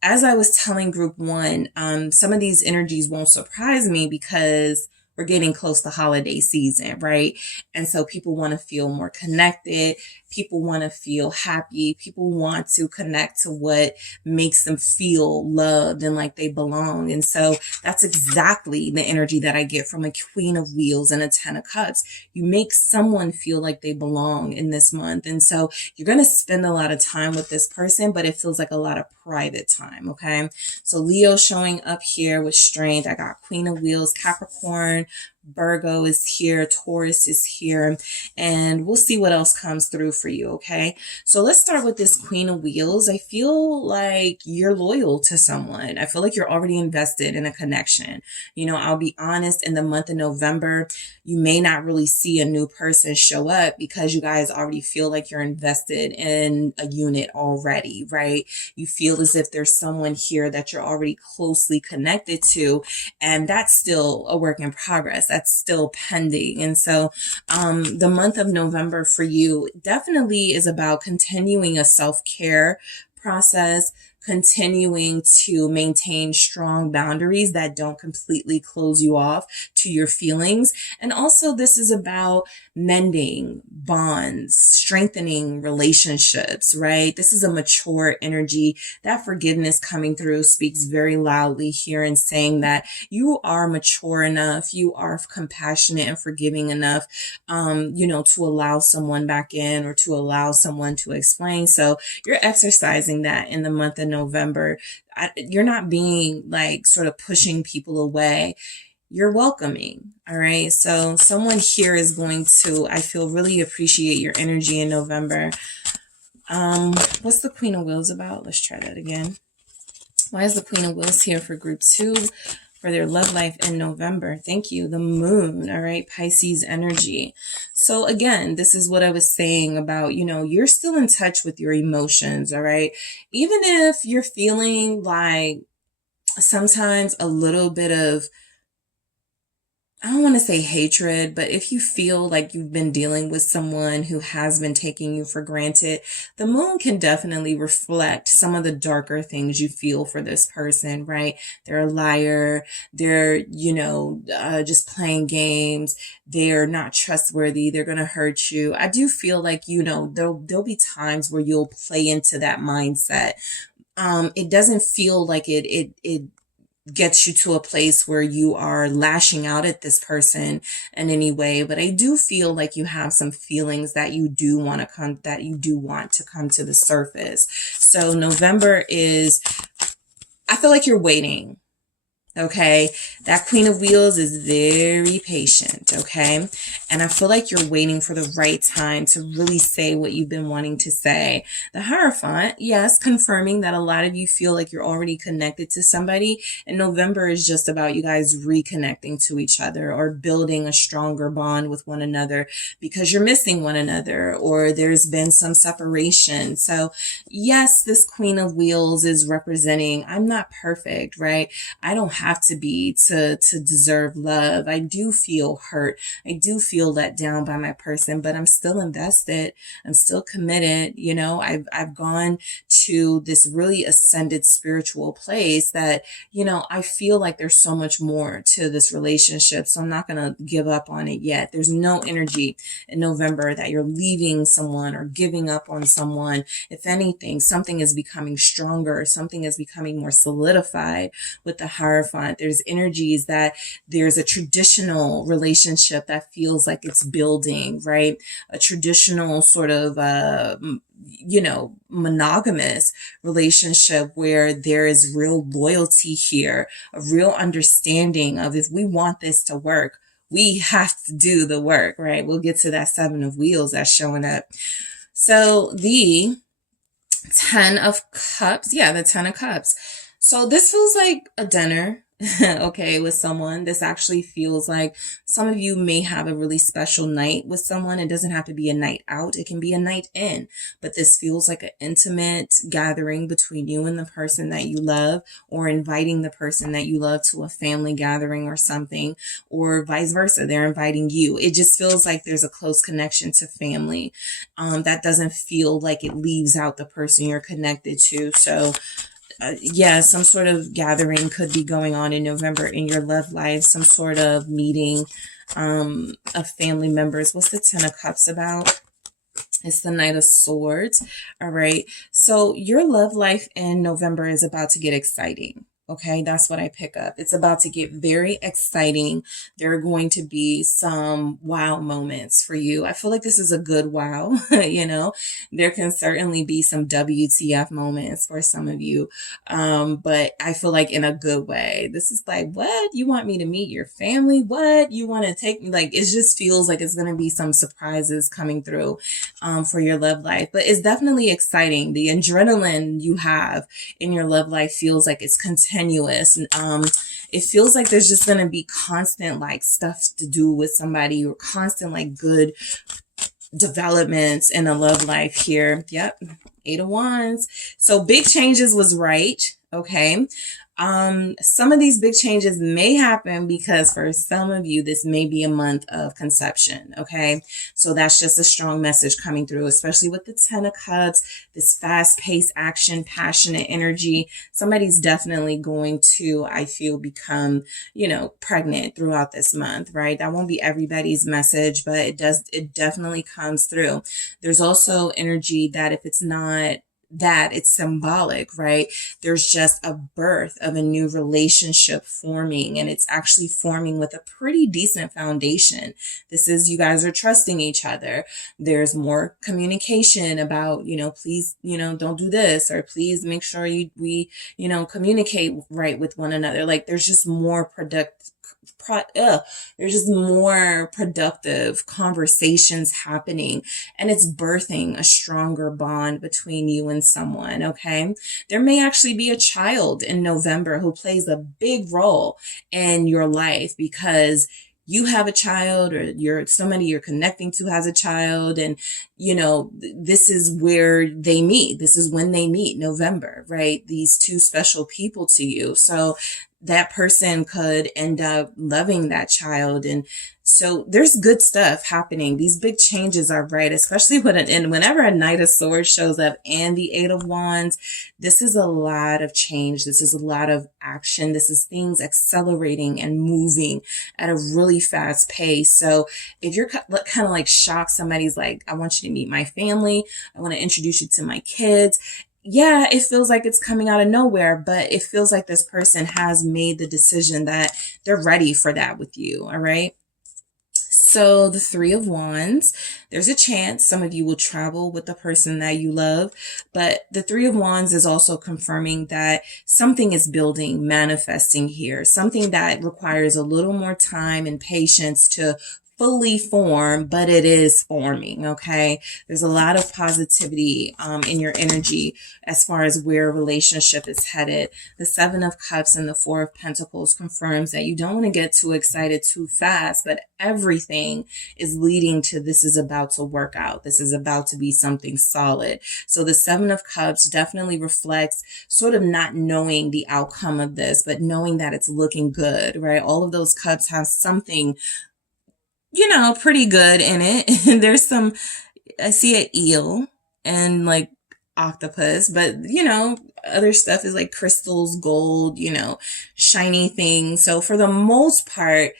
As I was telling group 1, some of these energies won't surprise me because we're getting close to holiday season, right? And so people want to feel more connected. People want to feel happy. People want to connect to what makes them feel loved and like they belong. And so that's exactly the energy that I get from a Queen of Wheels and a 10 of Cups. You make someone feel like they belong in this month. And so you're going to spend a lot of time with this person, but it feels like a lot of private time. Okay. So Leo showing up here with Strength. I got Queen of Wheels, Capricorn, Virgo is here, Taurus is here, and we'll see what else comes through for you, okay? So let's start with this Queen of Wheels. I feel like you're loyal to someone. I feel like you're already invested in a connection. You know, I'll be honest, in the month of November, you may not really see a new person show up because you guys already feel like you're invested in a unit already, right? You feel as if there's someone here that you're already closely connected to, and that's still a work in progress. That's still pending. And so the month of November for you definitely is about continuing a self-care process, continuing to maintain strong boundaries that don't completely close you off to your feelings. And also this is about mending bonds, strengthening relationships, right? This is a mature energy. That forgiveness coming through speaks very loudly here and saying that you are mature enough, you are compassionate and forgiving enough, you know, to allow someone back in or to allow someone to explain. So you're exercising that in the month of November. You're not being like sort of pushing people away. You're welcoming. All right. So someone here is going to, I feel, really appreciate your energy in November. What's the Queen of Wheels about? Let's try that again. Why is the Queen of Wheels here for group 2 for their love life in November? Thank you. The moon. All right. Pisces energy. So again, this is what I was saying about, you know, you're still in touch with your emotions. All right. Even if you're feeling like sometimes a little bit of, I don't want to say hatred, but if you feel like you've been dealing with someone who has been taking you for granted, the moon can definitely reflect some of the darker things you feel for this person, right? They're a liar. They're, you know, just playing games. They're not trustworthy. They're going to hurt you. I do feel like, you know, there'll be times where you'll play into that mindset. It doesn't feel like it gets you to a place where you are lashing out at this person in any way. But I do feel like you have some feelings that you do want to come to the surface. So November is, I feel like you're waiting. Okay. That Queen of Wheels is very patient. Okay. And I feel like you're waiting for the right time to really say what you've been wanting to say. The Hierophant, yes, confirming that a lot of you feel like you're already connected to somebody. And November is just about you guys reconnecting to each other or building a stronger bond with one another because you're missing one another or there's been some separation. So yes, this Queen of Wheels is representing, I'm not perfect, right? I don't have to be to deserve love. I do feel hurt. I do feel let down by my person, but I'm still invested. I'm still committed. You know, I've gone to this really ascended spiritual place that, you know, I feel like there's so much more to this relationship. So I'm not going to give up on it yet. There's no energy in November that you're leaving someone or giving up on someone. If anything, something is becoming stronger. Something is becoming more solidified with the Hierophant. There's energies that there's a traditional relationship that feels like it's building, right? A traditional sort of, you know, monogamous relationship where there is real loyalty here, a real understanding of if we want this to work, we have to do the work, right? We'll get to that 7 of Wheels that's showing up. So the 10 of Cups, yeah, the 10 of Cups. So this feels like a dinner, okay, with someone. This actually feels like some of you may have a really special night with someone. It doesn't have to be a night out. It can be a night in, but this feels like an intimate gathering between you and the person that you love, or inviting the person that you love to a family gathering or something, or vice versa. They're inviting you. It just feels like there's a close connection to family. That doesn't feel like it leaves out the person you're connected to. So yeah, some sort of gathering could be going on in November in your love life, some sort of meeting of family members. What's the 10 of Cups about? It's the Knight of Swords. All right. So your love life in November is about to get exciting. Okay, that's what I pick up. It's about to get very exciting. There are going to be some wow moments for you. I feel like this is a good wow. There can certainly be some WTF moments for some of you. But I feel like in a good way. This is like, what? You want me to meet your family? What? You want to take me? Like, it just feels like it's going to be some surprises coming through for your love life. But it's definitely exciting. The adrenaline you have in your love life feels like it's continuous. It feels like there's just going to be constant like stuff to do with somebody, or constant like good developments in a love life here. Yep. 8 of Wands. So big changes was right. Okay. Some of these big changes may happen because for some of you, this may be a month of conception. Okay. So that's just a strong message coming through, especially with the 10 of Cups, this fast paced action, passionate energy. Somebody's definitely going to, I feel, become, pregnant throughout this month, right? That won't be everybody's message, but it definitely comes through. There's also energy that if it's not that, it's symbolic, right? There's just a birth of a new relationship forming, and it's actually forming with a pretty decent foundation. This is, you guys are trusting each other. There's more communication about, please, don't do this, or please make sure we communicate right with one another. Like there's just more there's just more productive conversations happening, and it's birthing a stronger bond between you and someone. Okay. There may actually be a child in November who plays a big role in your life because you have a child, or somebody you're connecting to has a child, and this is where they meet. This is when they meet, November, right? These two special people to you. So that person could end up loving that child. And so there's good stuff happening. These big changes are right, especially whenever a Knight of Swords shows up and the 8 of Wands. This is a lot of change. This is a lot of action. This is things accelerating and moving at a really fast pace. So if you're kind of like shocked, somebody's like, I want you to meet my family. I want to introduce you to my kids. Yeah, it feels like it's coming out of nowhere, but it feels like this person has made the decision that they're ready for that with you. All right. So the 3 of Wands, there's a chance some of you will travel with the person that you love, but the 3 of Wands is also confirming that something is building, manifesting here, something that requires a little more time and patience to fully form, but it is forming. Okay. There's a lot of positivity in your energy as far as where a relationship is headed. The 7 of Cups and the 4 of Pentacles confirms that you don't want to get too excited too fast, but everything is leading to this is about to work out. This is about to be something solid. So the 7 of Cups definitely reflects sort of not knowing the outcome of this, but knowing that it's looking good, right? All of those cups have something pretty good in it. There's I see an eel and like octopus, but other stuff is like crystals, gold, shiny things. So for the most part,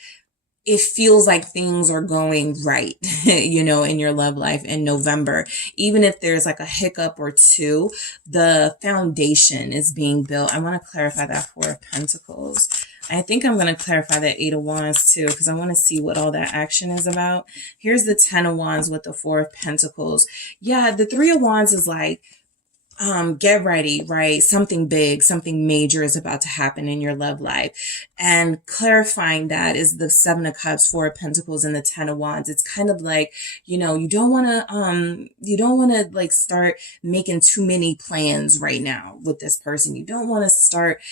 it feels like things are going right, in your love life in November. Even if there's like a hiccup or two, the foundation is being built. I want to clarify that 4 of Pentacles. I think I'm going to clarify that 8 of Wands too, because I want to see what all that action is about. Here's the 10 of Wands with the 4 of Pentacles. Yeah, the 3 of Wands is like, get ready, right? Something big, something major is about to happen in your love life. And clarifying that is the 7 of Cups, 4 of Pentacles, and the 10 of Wands. It's kind of like, you don't want to like start making too many plans right now with this person. You don't want to start,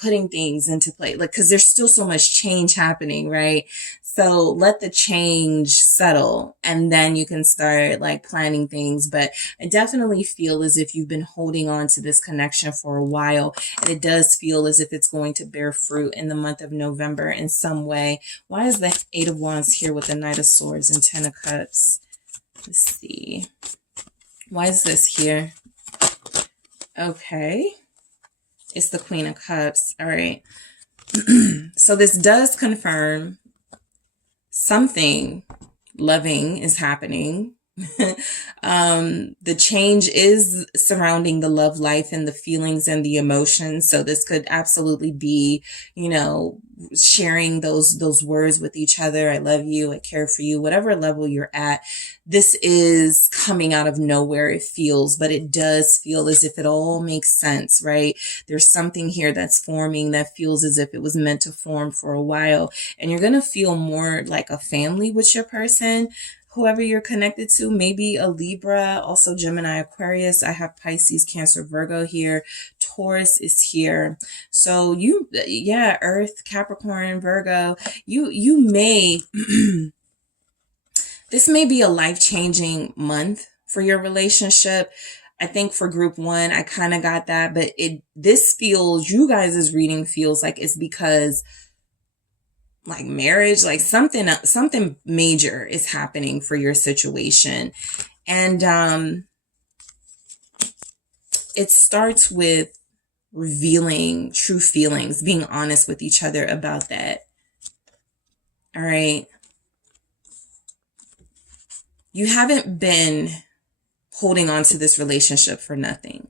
putting things into play, like, cause there's still so much change happening, right? So let the change settle and then you can start like planning things. But I definitely feel as if you've been holding on to this connection for a while, and it does feel as if it's going to bear fruit in the month of November in some way. Why is the 8 of Wands here with the Knight of Swords and 10 of Cups? Let's see. Why is this here? Okay. It's the Queen of Cups. All right. So this does confirm something loving is happening The change is surrounding the love life and the feelings and the emotions. So this could absolutely be, you know, sharing those words with each other. I love you. I care for you. Whatever level you're at, this is coming out of nowhere. It feels, but it does feel as if it all makes sense, right? There's something here that's forming that feels as if it was meant to form for a while. And you're going to feel more like a family with your person, whoever you're connected to, maybe a Libra, also Gemini, Aquarius. I have Pisces, Cancer, Virgo here. Taurus is here. So you, yeah, Earth, Capricorn, Virgo, you may, this may be a life-changing month for your relationship. I think for group one, I kind of got that, but this feels, you guys' reading feels like it's because like marriage, like something major is happening for your situation. And it starts with revealing true feelings, being honest with each other about that. All right. You haven't been holding on to this relationship for nothing.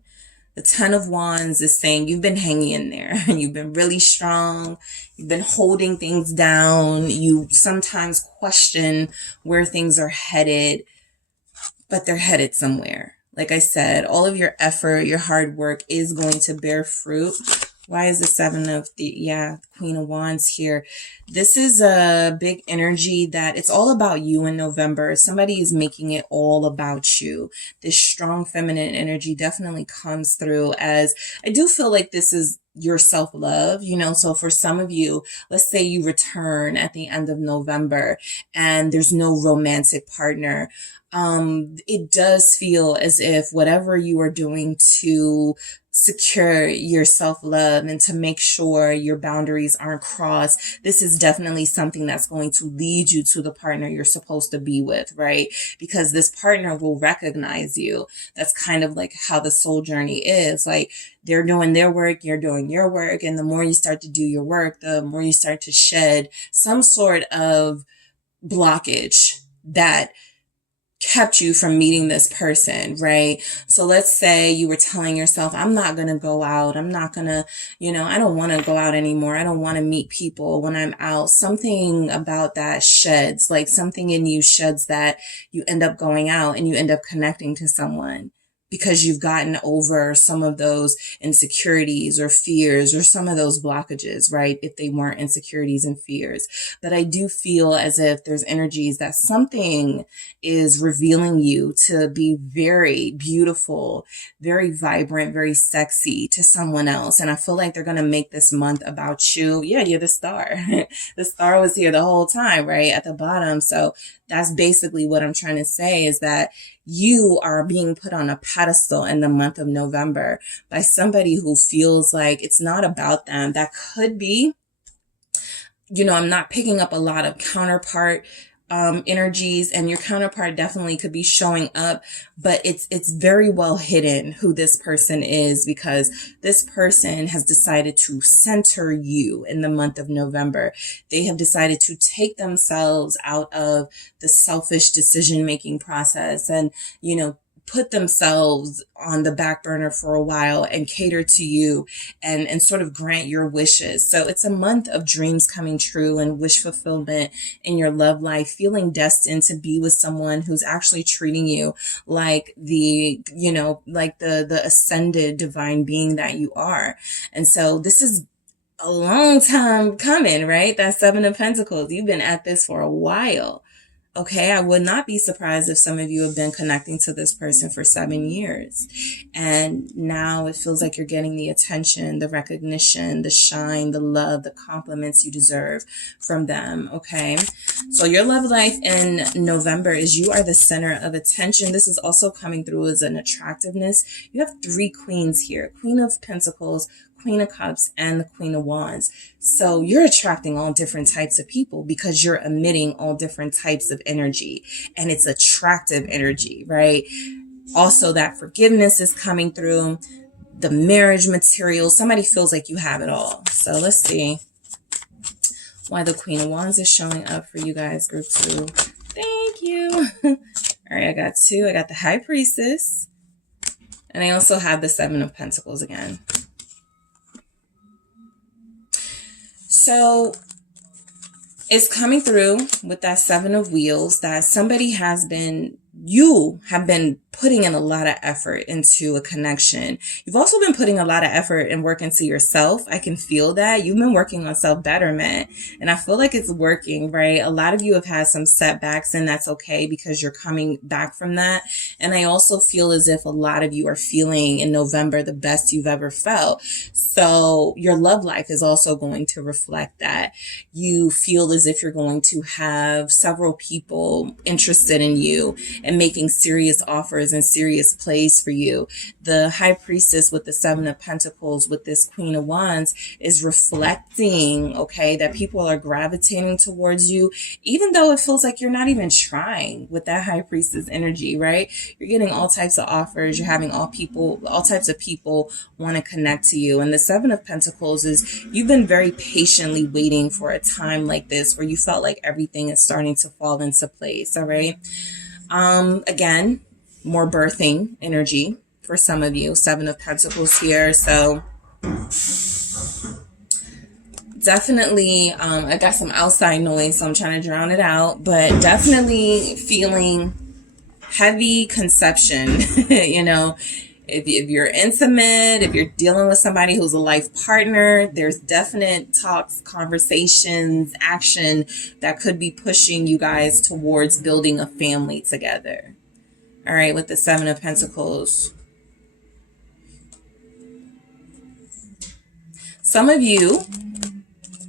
The Ten of Wands is saying you've been hanging in there. You've been really strong. You've been holding things down. You sometimes question where things are headed, but they're headed somewhere. Like I said, all of your effort, your hard work is going to bear fruit. Why is the Seven of Queen of Wands here? This is a big energy that it's all about you in November. Somebody is making it all about you. This strong feminine energy definitely comes through, as I do feel like this is your self-love, you know. So for some of you, let's say you return at the end of November and there's no romantic partner. It does feel as if whatever you are doing to secure your self-love and to make sure your boundaries aren't crossed, this is definitely something that's going to lead you to the partner you're supposed to be with, right? Because this partner will recognize you. That's kind of like how the soul journey is. Like, they're doing their work, you're doing your work, and the more you start to do your work, the more you start to shed some sort of blockage that kept you from meeting this person, right? So let's say you were telling yourself, I'm not going to go out. I'm not going to, I don't want to go out anymore. I don't want to meet people when I'm out. Something about that sheds, like something in you sheds that you end up going out and you end up connecting to someone, because you've gotten over some of those insecurities or fears or some of those blockages, right? If they weren't insecurities and fears. But I do feel as if there's energies that something is revealing you to be very beautiful, very vibrant, very sexy to someone else. And I feel like they're going to make this month about you. Yeah, you're the star. The star was here the whole time, right? At the bottom. So that's basically what I'm trying to say, is that you are being put on a pedestal in the month of November by somebody who feels like it's not about them. That could be, I'm not picking up a lot of counterpart energies, and your counterpart definitely could be showing up, but it's very well hidden who this person is, because this person has decided to center you in the month of November. They have decided to take themselves out of the selfish decision-making process and, put themselves on the back burner for a while and cater to you and sort of grant your wishes. So it's a month of dreams coming true and wish fulfillment in your love life, feeling destined to be with someone who's actually treating you like the ascended divine being that you are. And so this is a long time coming, right? That Seven of Pentacles. You've been at this for a while. Okay, I would not be surprised if some of you have been connecting to this person for 7 years. And now it feels like you're getting the attention, the recognition, the shine, the love, the compliments you deserve from them. Okay, so your love life in November is you are the center of attention. This is also coming through as an attractiveness. You have 3 queens here: Queen of Pentacles, Queen of Cups, and the Queen of Wands. So you're attracting all different types of people because you're emitting all different types of energy, and it's attractive energy, right? Also, that forgiveness is coming through, the marriage material. Somebody feels like you have it all. So let's see why the Queen of Wands is showing up for you guys, group 2. Thank you. All right, I got 2. I got the High Priestess. And I also have the 7 of Pentacles again. So it's coming through with that 7 of Wheels that you have been putting in a lot of effort into a connection. You've also been putting a lot of effort and work into yourself. I can feel that. You've been working on self-betterment, and I feel like it's working, right? A lot of you have had some setbacks, and that's okay because you're coming back from that. And I also feel as if a lot of you are feeling in November the best you've ever felt. So your love life is also going to reflect that. You feel as if you're going to have several people interested in you and making serious offers and serious plays for you. The High Priestess with the 7 of Pentacles with this Queen of Wands is reflecting, okay, that people are gravitating towards you, even though it feels like you're not even trying with that High Priestess energy, right? You're getting all types of offers. You're having all types of people want to connect to you. And the 7 of Pentacles is you've been very patiently waiting for a time like this where you felt like everything is starting to fall into place, all right? Again, more birthing energy for some of you. 7 of Pentacles here. So definitely, I got some outside noise, so I'm trying to drown it out, but definitely feeling heavy conception, you know, if you're intimate, if you're dealing with somebody who's a life partner, there's definite talks, conversations, action that could be pushing you guys towards building a family together. All right, with the 7 of Pentacles. Some of you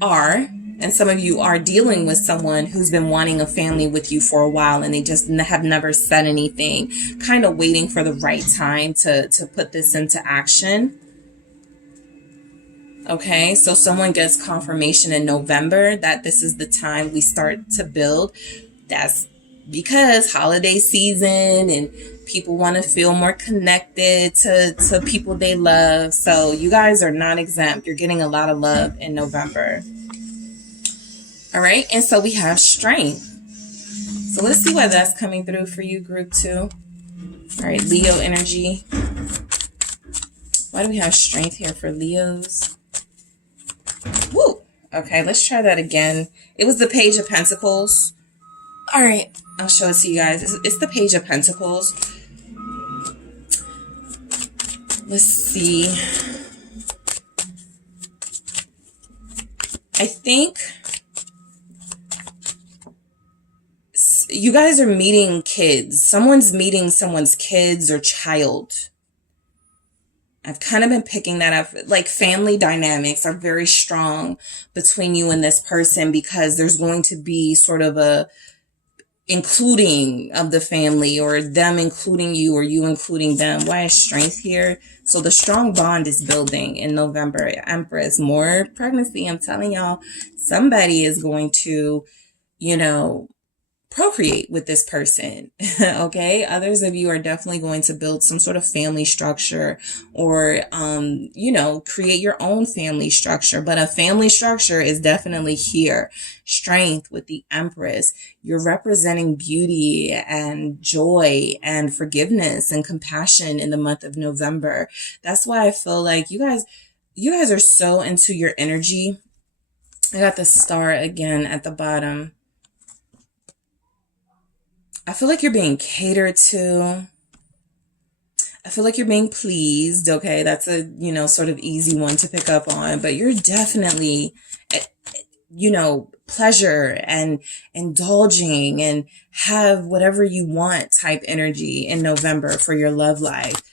are dealing with someone who's been wanting a family with you for a while and they just have never said anything, kind of waiting for the right time to put this into action. Okay, so someone gets confirmation in November that this is the time we start to build. That's because holiday season and people want to feel more connected to people they love. So you guys are not exempt. You're getting a lot of love in November. All right, and so we have strength. So let's see why that's coming through for you, group 2. All right, Leo energy. Why do we have strength here for Leos? Woo! Okay, let's try that again. It was the Page of Pentacles. All right, I'll show it to you guys. It's the Page of Pentacles. Let's see. I think you guys are meeting kids. Someone's meeting someone's kids or child. I've kind of been picking that up. Like family dynamics are very strong between you and this person because there's going to be sort of a including of the family or them including you or you including them. Why is strength here? So the strong bond is building in November. Empress, more pregnancy. I'm telling y'all, somebody is going to, you know, procreate with this person. Okay. Others of you are definitely going to build some sort of family structure or, you know, create your own family structure, but a family structure is definitely here. Strength with the Empress. You're representing beauty and joy and forgiveness and compassion in the month of November. That's why I feel like you guys are so into your energy. I got the Star again at the bottom. I feel like you're being catered to. I feel like you're being pleased. Okay, that's a, you know, sort of easy one to pick up on, but you're definitely, you know, pleasure and indulging and have whatever you want type energy in November for your love life.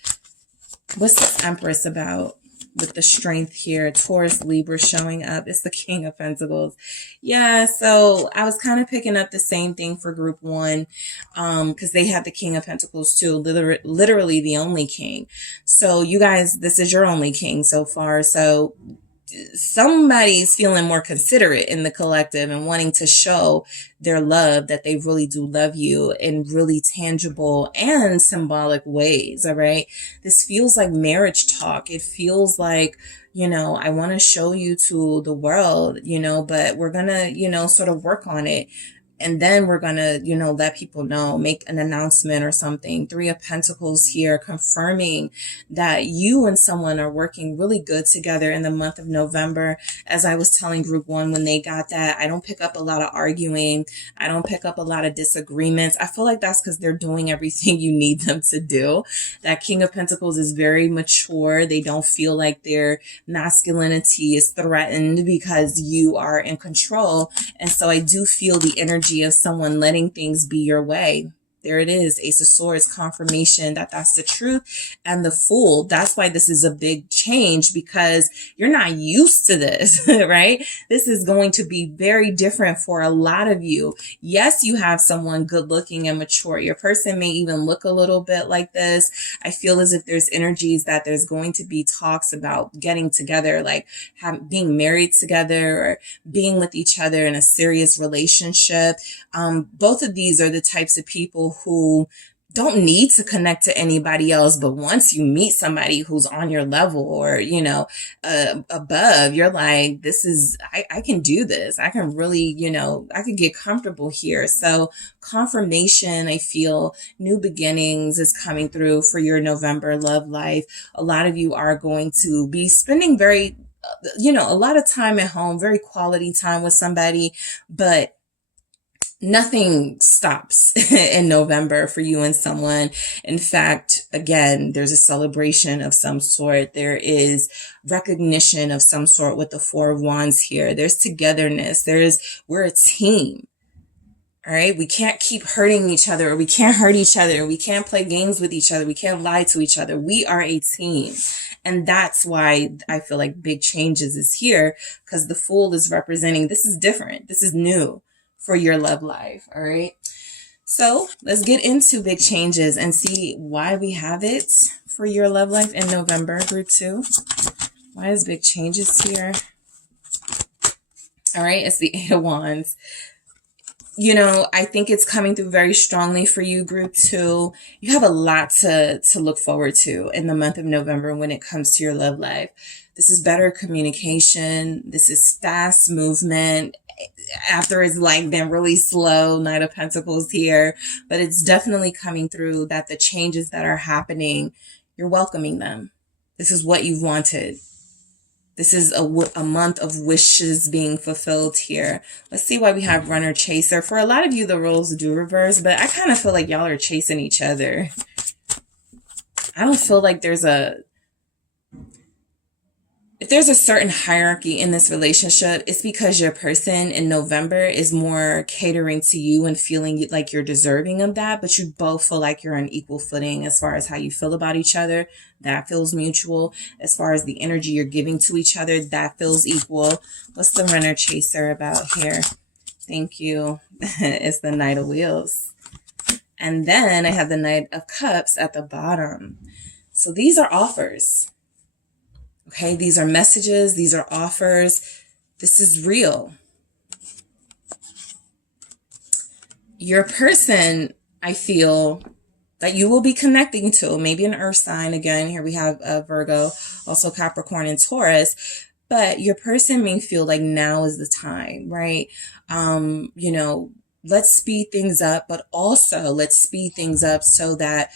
What's this Empress about? With the strength here, Taurus, Libra showing up. It's the King of Pentacles. Yeah, so I was kind of picking up the same thing for group 1 because they had the King of Pentacles too, literally the only king. So you guys, this is your only king so far. So somebody's feeling more considerate in the collective and wanting to show their love, that they really do love you in really tangible and symbolic ways. All right. This feels like marriage talk. It feels like, you know, I want to show you to the world, you know, but we're going to, you know, sort of work on it. And then we're going to, let people know, make an announcement or something. 3 of Pentacles here, confirming that you and someone are working really good together in the month of November. As I was telling group 1 when they got that, I don't pick up a lot of arguing. I don't pick up a lot of disagreements. I feel like that's because they're doing everything you need them to do. That King of Pentacles is very mature. They don't feel like their masculinity is threatened because you are in control. And so I do feel the energy of someone letting things be your way. There it is. Ace of Swords, confirmation that that's the truth. And the Fool, that's why this is a big change, because you're not used to this, right? This is going to be very different for a lot of you. Yes, you have someone good looking and mature. Your person may even look a little bit like this. I feel as if there's energies that there's going to be talks about getting together, like being married together or being with each other in a serious relationship. Both of these are the types of people who don't need to connect to anybody else. But once you meet somebody who's on your level or, above, you're like, I can do this. I can really, I can get comfortable here. So confirmation, I feel new beginnings is coming through for your November love life. A lot of you are going to be spending a lot of time at home, very quality time with somebody, but nothing stops in November for you and someone. In fact, again, there's a celebration of some sort. There is recognition of some sort with the 4 of Wands here. There's togetherness. We're a team. All right. We can't keep hurting each other, or we can't hurt each other. We can't play games with each other. We can't lie to each other. We are a team. And that's why I feel like big changes is here, because the Fool is representing, this is different. This is new for your love life. All right. So let's get into big changes and see why we have it for your love life in November, group 2. Why is big changes here? All right. It's the 8 of Wands. I think it's coming through very strongly for you, group 2. You have a lot to look forward to in the month of November when it comes to your love life. This is better communication. This is fast movement after it's like been really slow. Knight of Pentacles here, but it's definitely coming through that the changes that are happening, you're welcoming them. This is what you've wanted. This is a month of wishes being fulfilled here. Let's see why we have runner chaser. For a lot of you, the roles do reverse, but I kind of feel like y'all are chasing each other. I don't feel like if there's a certain hierarchy in this relationship, it's because your person in November is more catering to you and feeling like you're deserving of that, but you both feel like you're on equal footing as far as how you feel about each other. That feels mutual. As far as the energy you're giving to each other, that feels equal. What's the runner chaser about here? Thank you. It's the Knight of Wheels. And then I have the Knight of Cups at the bottom. So these are offers. Okay, these are messages. These are offers. This is real. Your person, I feel that you will be connecting to, maybe an earth sign. Again, here we have Virgo, also Capricorn and Taurus. But your person may feel like now is the time, right? Let's speed things up, but also let's speed things up so that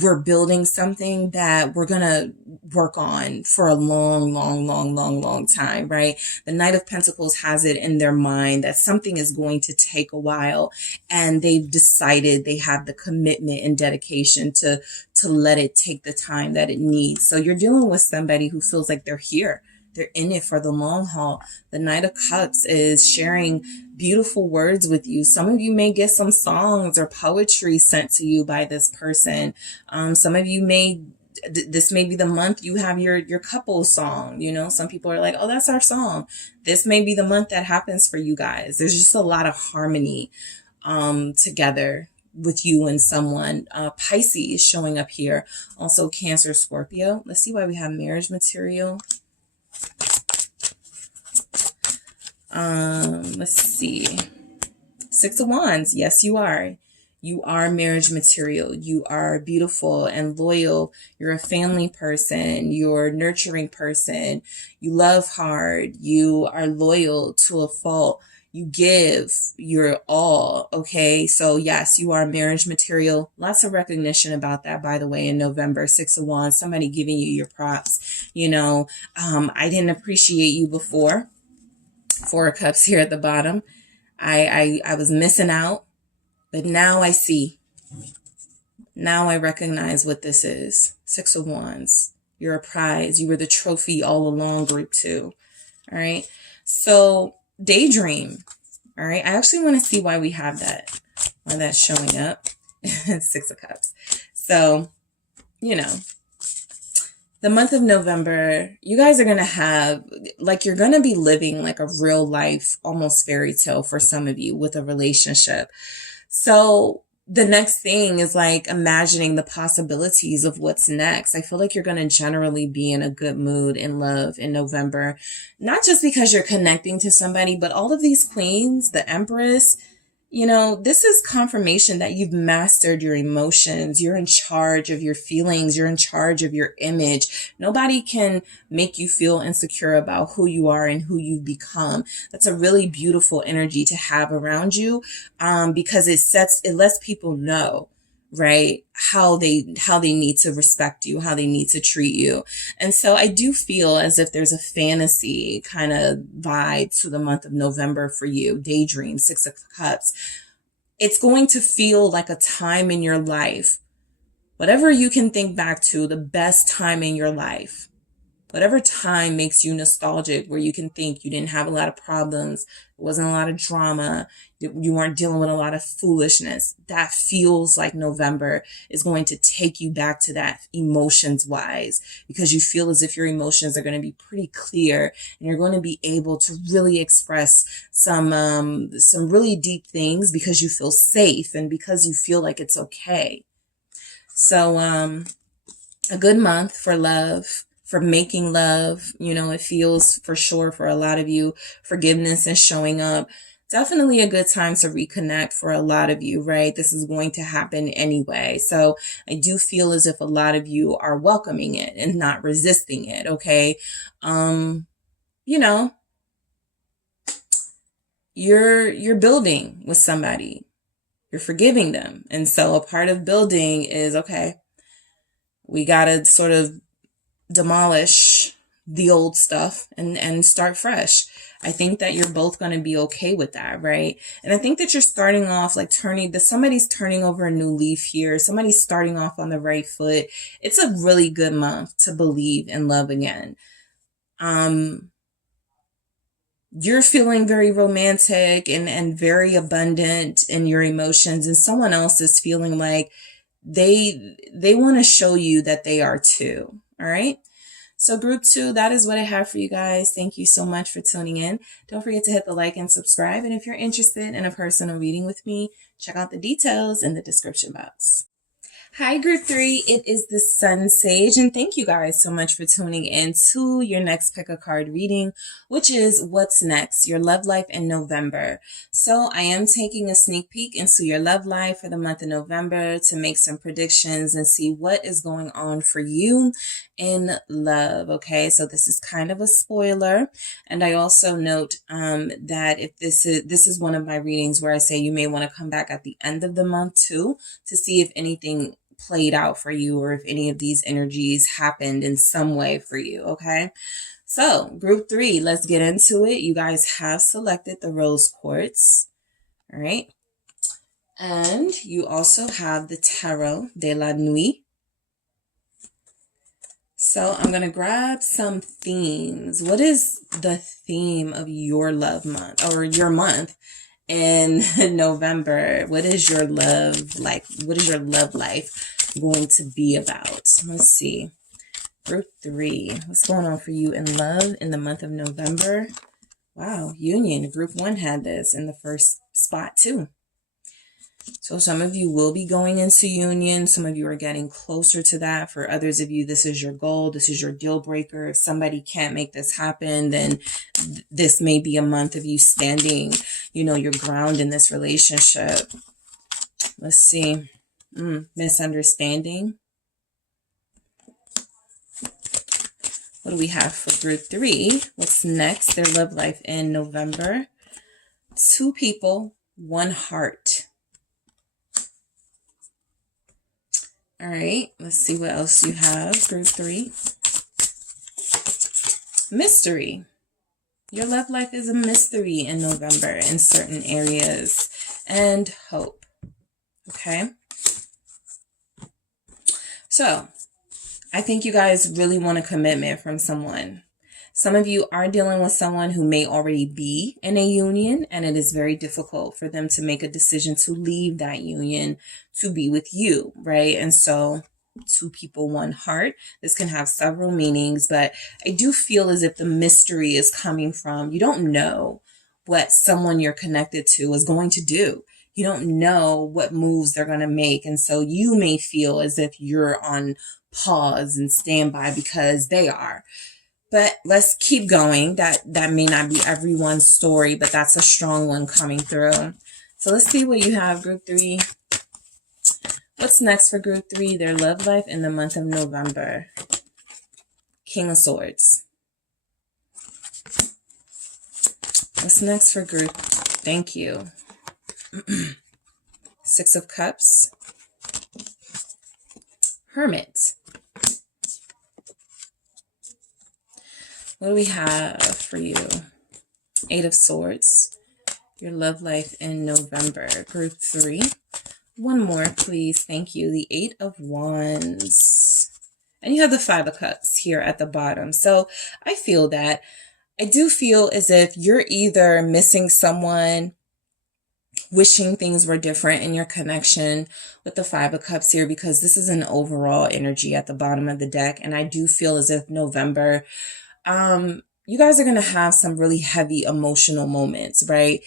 we're building something that we're going to work on for a long time, right? The Knight of Pentacles has it in their mind that something is going to take a while, and they've decided they have the commitment and dedication to let it take the time that it needs. So you're dealing with somebody who feels like they're here. They're in it for the long haul. The Knight of Cups is sharing beautiful words with you. Some of you may get some songs or poetry sent to you by this person. Some of you this may be the month you have your couple song. Some people are like, oh, that's our song. This may be the month that happens for you guys. There's just a lot of harmony together with you and someone. Pisces showing up here. Also Cancer, Scorpio. Let's see why we have marriage material. Let's see. 6 of Wands. Yes, you are. You are marriage material. You are beautiful and loyal. You're a family person. You're a nurturing person. You love hard. You are loyal to a fault. You give your all, okay? So yes, you are marriage material. Lots of recognition about that, by the way, in November. Six of Wands, somebody giving you your props. You know, I didn't appreciate you before. Four of Cups here at the bottom. I was missing out, but now I see. Now I recognize what this is. Six of Wands. You're a prize. You were the trophy all along, group 2. All right. So daydream. All right. I actually want to see why we have that, why that's showing up. Six of Cups. So, you know, the month of November, you guys are going to have, like, you're going to be living like a real life, almost fairy tale for some of you with a relationship. So the next thing is like imagining the possibilities of what's next. I feel like you're going to generally be in a good mood in love in November, not just because you're connecting to somebody, but all of these queens, the Empress, you know, this is confirmation that you've mastered your emotions. You're in charge of your feelings. You're in charge of your image. Nobody can make you feel insecure about who you are and who you've become. That's a really beautiful energy to have around you, because it lets people know, right, how they need to respect you, how they need to treat you. And so I do feel as if there's a fantasy kind of vibe to the month of November for you. Daydream, Six of Cups. It's going to feel like a time in your life, whatever you can think back to, the best time in your life. Whatever time makes you nostalgic, where you can think you didn't have a lot of problems, there wasn't a lot of drama, you weren't dealing with a lot of foolishness. That feels like November is going to take you back to that emotions wise, because you feel as if your emotions are going to be pretty clear and you're going to be able to really express some really deep things because you feel safe and because you feel like it's okay. So a good month for love, for making love. You know, it feels for sure for a lot of you, forgiveness is showing up. Definitely a good time to reconnect for a lot of you, right? This is going to happen anyway. So I do feel as if a lot of you are welcoming it and not resisting it, okay? You know, you're building with somebody. You're forgiving them. And so a part of building is, okay, we got to sort of demolish the old stuff and start fresh. I think that you're both going to be okay with that, right? And I think that you're starting off like somebody's turning over a new leaf here. Somebody's starting off on the right foot. It's a really good month to believe in love again. You're feeling very romantic and very abundant in your emotions, and someone else is feeling like they want to show you that they are too. All right. So group 2, that is what I have for you guys. Thank you so much for tuning in. Don't forget to hit the like and subscribe. And if you're interested in a personal reading with me, check out the details in the description box. Hi, Group 3. It is the SunSage, and thank you guys so much for tuning in to your next pick a card reading, which is what's next, your love life in November. So I am taking a sneak peek into your love life for the month of November to make some predictions and see what is going on for you in love. Okay, so this is kind of a spoiler, and I also note that if this is one of my readings where I say you may want to come back at the end of the month too to see if anything played out for you or if any of these energies happened in some way for you. Okay, so group 3, let's get into it. You guys have selected the rose quartz. All right, and you also have the tarot de la nuit. So I'm going to grab some themes. What is the theme of your love month or your month in November? What is your love like? What is your love life going to be about? Let's see. Group 3. What's going on for you in love in the month of November? Wow, union. Group 1 had this in the first spot too. So some of you will be going into union. Some of you are getting closer to that. For others of you, this is your goal. This is your deal breaker. If somebody can't make this happen, then this may be a month of you standing, your ground in this relationship. Let's see. Misunderstanding. What do we have for group 3? What's next? Their love life in November. 2 people, 1 heart. All right, let's see what else you have, group 3. Mystery. Your love life is a mystery in November in certain areas. And hope. Okay? So, I think you guys really want a commitment from someone. Some of you are dealing with someone who may already be in a union, and it is very difficult for them to make a decision to leave that union to be with you, right? And so 2 people, 1 heart. This can have several meanings, but I do feel as if the mystery is coming from, you don't know what someone you're connected to is going to do. You don't know what moves they're going to make. And so you may feel as if you're on pause and standby because they are. But let's keep going. That may not be everyone's story, but that's a strong one coming through. So let's see what you have, group 3. What's next for group 3? Their love life in the month of November. King of Swords. What's next for group? Thank you. 6 of Cups. Hermit. What do we have for you? 8 of Swords. Your love life in November. Group 3. 1 more, please. Thank you. The 8 of Wands. And you have the 5 of Cups here at the bottom. So I feel that. I do feel as if you're either missing someone, wishing things were different in your connection with the 5 of Cups here, because this is an overall energy at the bottom of the deck. And I do feel as if November, you guys are going to have some really heavy emotional moments, right?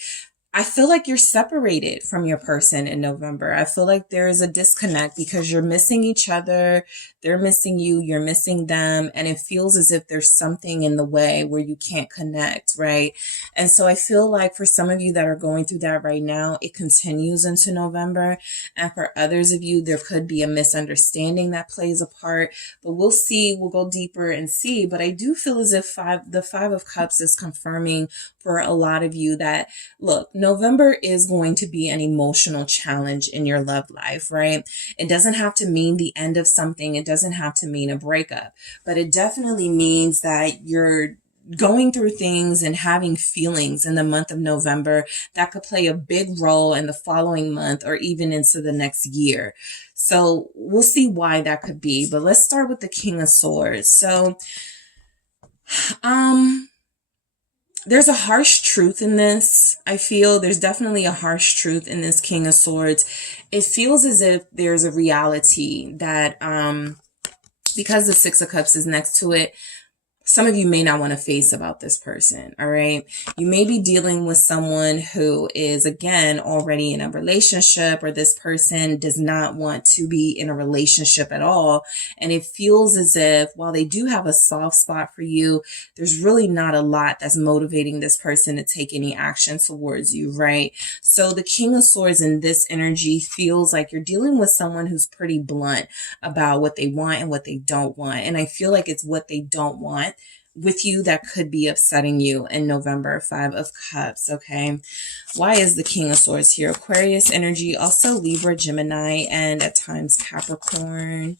I feel like you're separated from your person in November. I feel like there is a disconnect because you're missing each other. They're missing you. You're missing them. And it feels as if there's something in the way where you can't connect, right? And so I feel like for some of you that are going through that right now, it continues into November. And for others of you, there could be a misunderstanding that plays a part. But we'll see. We'll go deeper and see. But I do feel as if the 5 of Cups is confirming for a lot of you that, look, November is going to be an emotional challenge in your love life, right? It doesn't have to mean the end of something. It doesn't have to mean a breakup, but it definitely means that you're going through things and having feelings in the month of November that could play a big role in the following month or even into the next year. So we'll see why that could be, but let's start with the King of Swords. So, there's a harsh truth in this. I feel there's definitely a harsh truth in this King of Swords. It feels as if there's a reality that, because the 6 of Cups is next to it, some of you may not want to face about this person, all right? You may be dealing with someone who is, again, already in a relationship, or this person does not want to be in a relationship at all. And it feels as if while they do have a soft spot for you, there's really not a lot that's motivating this person to take any action towards you, right? So the King of Swords in this energy feels like you're dealing with someone who's pretty blunt about what they want and what they don't want. And I feel like it's what they don't want with you that could be upsetting you in November. 5 of Cups, okay? Why is the King of Swords here? Aquarius energy, also Libra, Gemini, and at times Capricorn.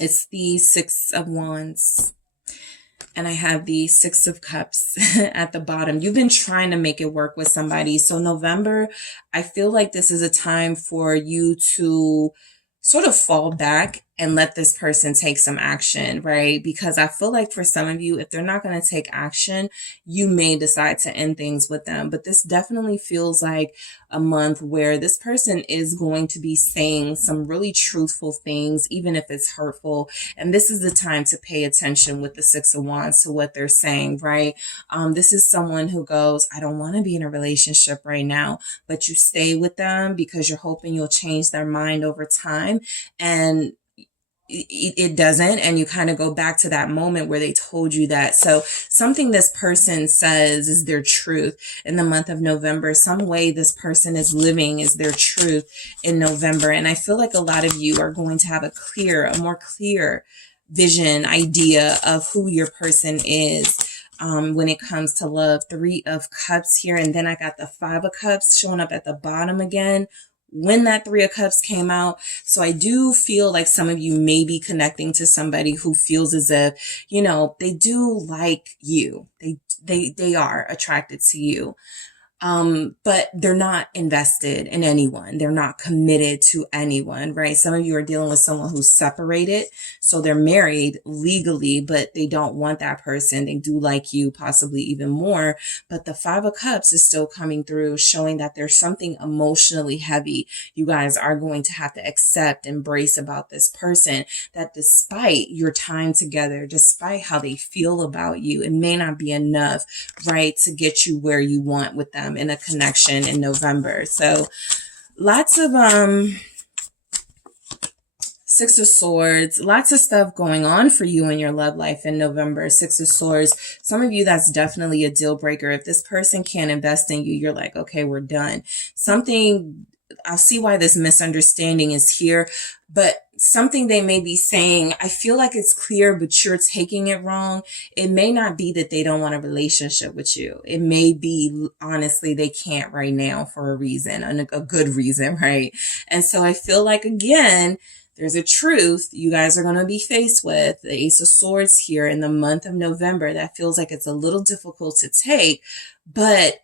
It's the 6 of Wands. And I have the 6 of Cups at the bottom. You've been trying to make it work with somebody. So November, I feel like this is a time for you to sort of fall back and let this person take some action, right? Because I feel like for some of you, if they're not going to take action, you may decide to end things with them. But this definitely feels like a month where this person is going to be saying some really truthful things, even if it's hurtful. And this is the time to pay attention with the 6 of Wands to what they're saying, right? This is someone who goes, I don't want to be in a relationship right now, but you stay with them because you're hoping you'll change their mind over time. And it doesn't, and you kind of go back to that moment where they told you that. So something this person says is their truth in the month of November. Some way this person is living is their truth in November. And I feel like a lot of you are going to have a more clear vision, idea of who your person is when it comes to love. 3 of Cups here, and then I got the 5 of Cups showing up at the bottom again when that 3 of Cups came out. So I do feel like some of you may be connecting to somebody who feels as if, you know, they do like you. They are attracted to you. But they're not invested in anyone. They're not committed to anyone, right? Some of you are dealing with someone who's separated. So they're married legally, but they don't want that person. They do like you, possibly even more. But the 5 of Cups is still coming through, showing that there's something emotionally heavy you guys are going to have to accept, embrace about this person, that despite your time together, despite how they feel about you, it may not be enough, right, to get you where you want with them in a connection in November. So lots of 6 of Swords, lots of stuff going on for you in your love life in November. 6 of Swords, some of you, that's definitely a deal breaker. If this person can't invest in you, you're like, okay, we're done. Something, I'll see why this misunderstanding is here, but something they may be saying, I feel like it's clear, but you're taking it wrong. It may not be that they don't want a relationship with you. It may be, honestly, they can't right now for a reason, a good reason, right? And so I feel like, again, there's a truth you guys are going to be faced with. The Ace of Swords here in the month of November, that feels like it's a little difficult to take, but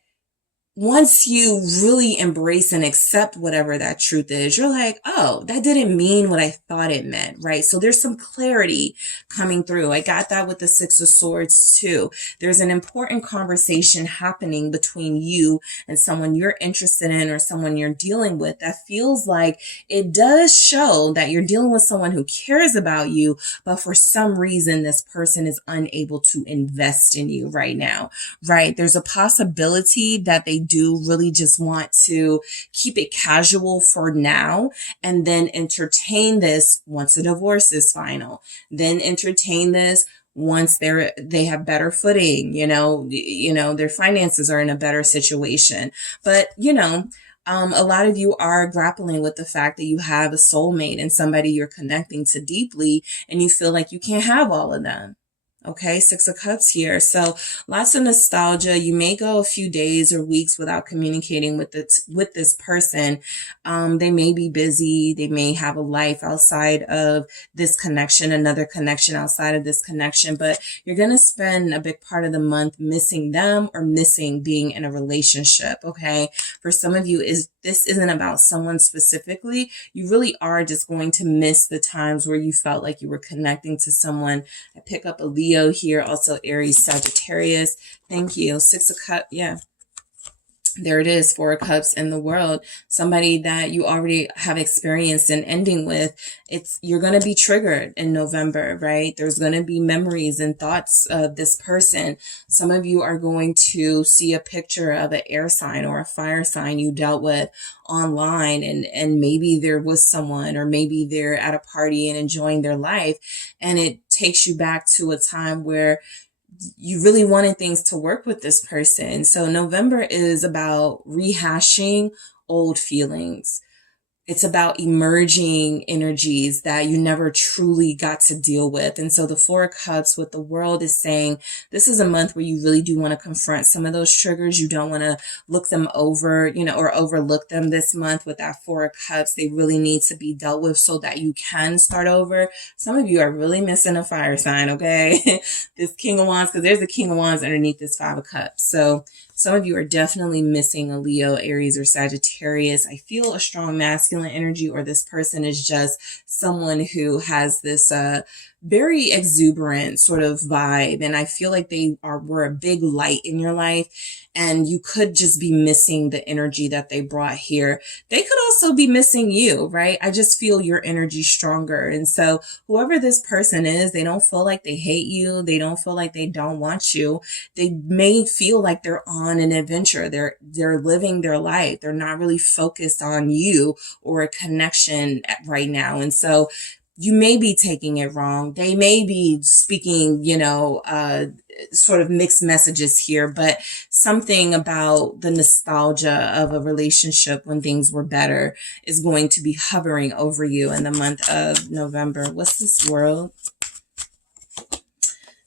once you really embrace and accept whatever that truth is, you're like, oh, that didn't mean what I thought it meant, right? So there's some clarity coming through. I got that with the 6 of Swords too. There's an important conversation happening between you and someone you're interested in or someone you're dealing with that feels like it does show that you're dealing with someone who cares about you, but for some reason, this person is unable to invest in you right now, right? There's a possibility that they do really just want to keep it casual for now and then entertain this once a divorce is final, then entertain this once they have better footing, their finances are in a better situation. But, a lot of you are grappling with the fact that you have a soulmate and somebody you're connecting to deeply, and you feel like you can't have all of them. Okay, 6 of Cups here. So lots of nostalgia. You may go a few days or weeks without communicating with this person. They may be busy. They may have a life outside of this connection, another connection outside of this connection, but you're going to spend a big part of the month missing them or missing being in a relationship. Okay. For some of you, this isn't about someone specifically. You really are just going to miss the times where you felt like you were connecting to someone. I pick up a Leo here, also Aries, Sagittarius. Thank you. 6 of Cups. Yeah. There it is, 4 of Cups in the world. Somebody that you already have experienced an ending with. You're going to be triggered in November, right? There's going to be memories and thoughts of this person. Some of you are going to see a picture of an air sign or a fire sign you dealt with online, and maybe there was someone, or maybe they're at a party and enjoying their life, and it takes you back to a time where you really wanted things to work with this person. So November is about rehashing old feelings. It's about emerging energies that you never truly got to deal with. And so the 4 of Cups with the World is saying this is a month where you really do want to confront some of those triggers. You don't want to look them over, or overlook them this month with that 4 of Cups. They really need to be dealt with so that you can start over. Some of you are really missing a fire sign, okay? This King of Wands, because there's a King of Wands underneath this 5 of Cups. So some of you are definitely missing a Leo, Aries, or Sagittarius. I feel a strong masculine energy, or this person is just someone who has this very exuberant sort of vibe. And I feel like were a big light in your life, and you could just be missing the energy that they brought here. They could also be missing you, right? I just feel your energy stronger. And so whoever this person is, they don't feel like they hate you. They don't feel like they don't want you. They may feel like they're on an adventure. They're living their life. They're not really focused on you or a connection right now. And so you may be taking it wrong. They may be speaking, sort of mixed messages here, but something about the nostalgia of a relationship when things were better is going to be hovering over you in the month of November. What's this, World?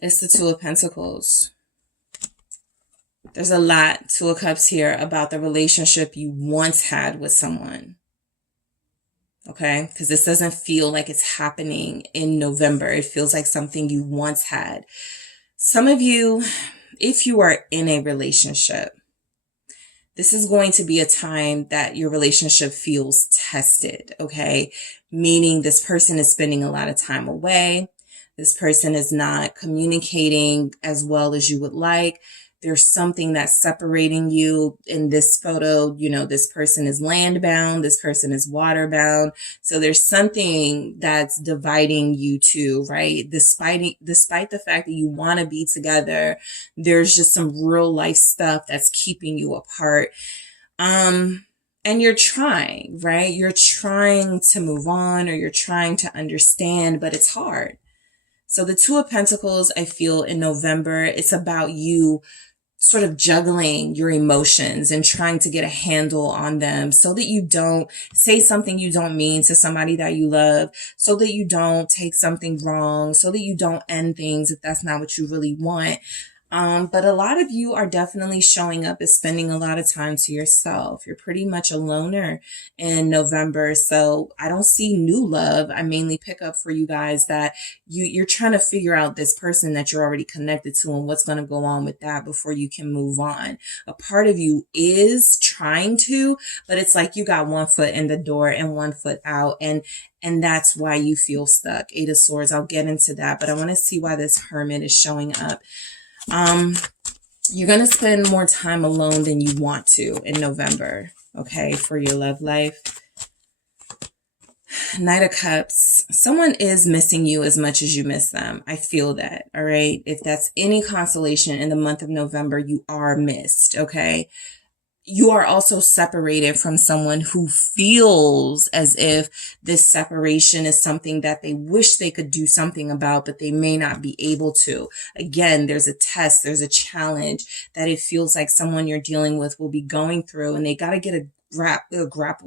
It's the 2 of Pentacles. There's a lot, Two of Cups here, about the relationship you once had with someone. Okay? Because this doesn't feel like it's happening in November. It feels like something you once had. Some of you, if you are in a relationship, this is going to be a time that your relationship feels tested, okay? Meaning this person is spending a lot of time away. This person is not communicating as well as you would like. There's something that's separating you. In this photo, you know, this person is land bound. This person is water bound. So there's something that's dividing you two, right? Despite the fact that you want to be together, there's just some real life stuff that's keeping you apart. And you're trying, right? You're trying to move on, or you're trying to understand, but it's hard. So the Two of Pentacles, I feel in November, it's about you sort of juggling your emotions and trying to get a handle on them so that you don't say something you don't mean to somebody that you love, so that you don't take something wrong, so that you don't end things if that's not what you really want. But a lot of you are definitely showing up as spending a lot of time to yourself. You're pretty much a loner in November. So I don't see new love. I mainly pick up for you guys that you're trying to figure out this person that you're already connected to and what's going to go on with that before you can move on. A part of you is trying to, but it's like you got one foot in the door and one foot out. And that's why you feel stuck. Eight of Swords. I'll get into that, but I want to see why this Hermit is showing up. You're going to spend more time alone than you want to in November, okay, for your love life. Knight of Cups. Someone is missing you as much as you miss them. I feel that, all right? If that's any consolation in the month of November, you are missed, okay? You are also separated from someone who feels as if this separation is something that they wish they could do something about, but they may not be able to. Again, there's a test, there's a challenge that it feels like someone you're dealing with will be going through, and they got to get a grip. They got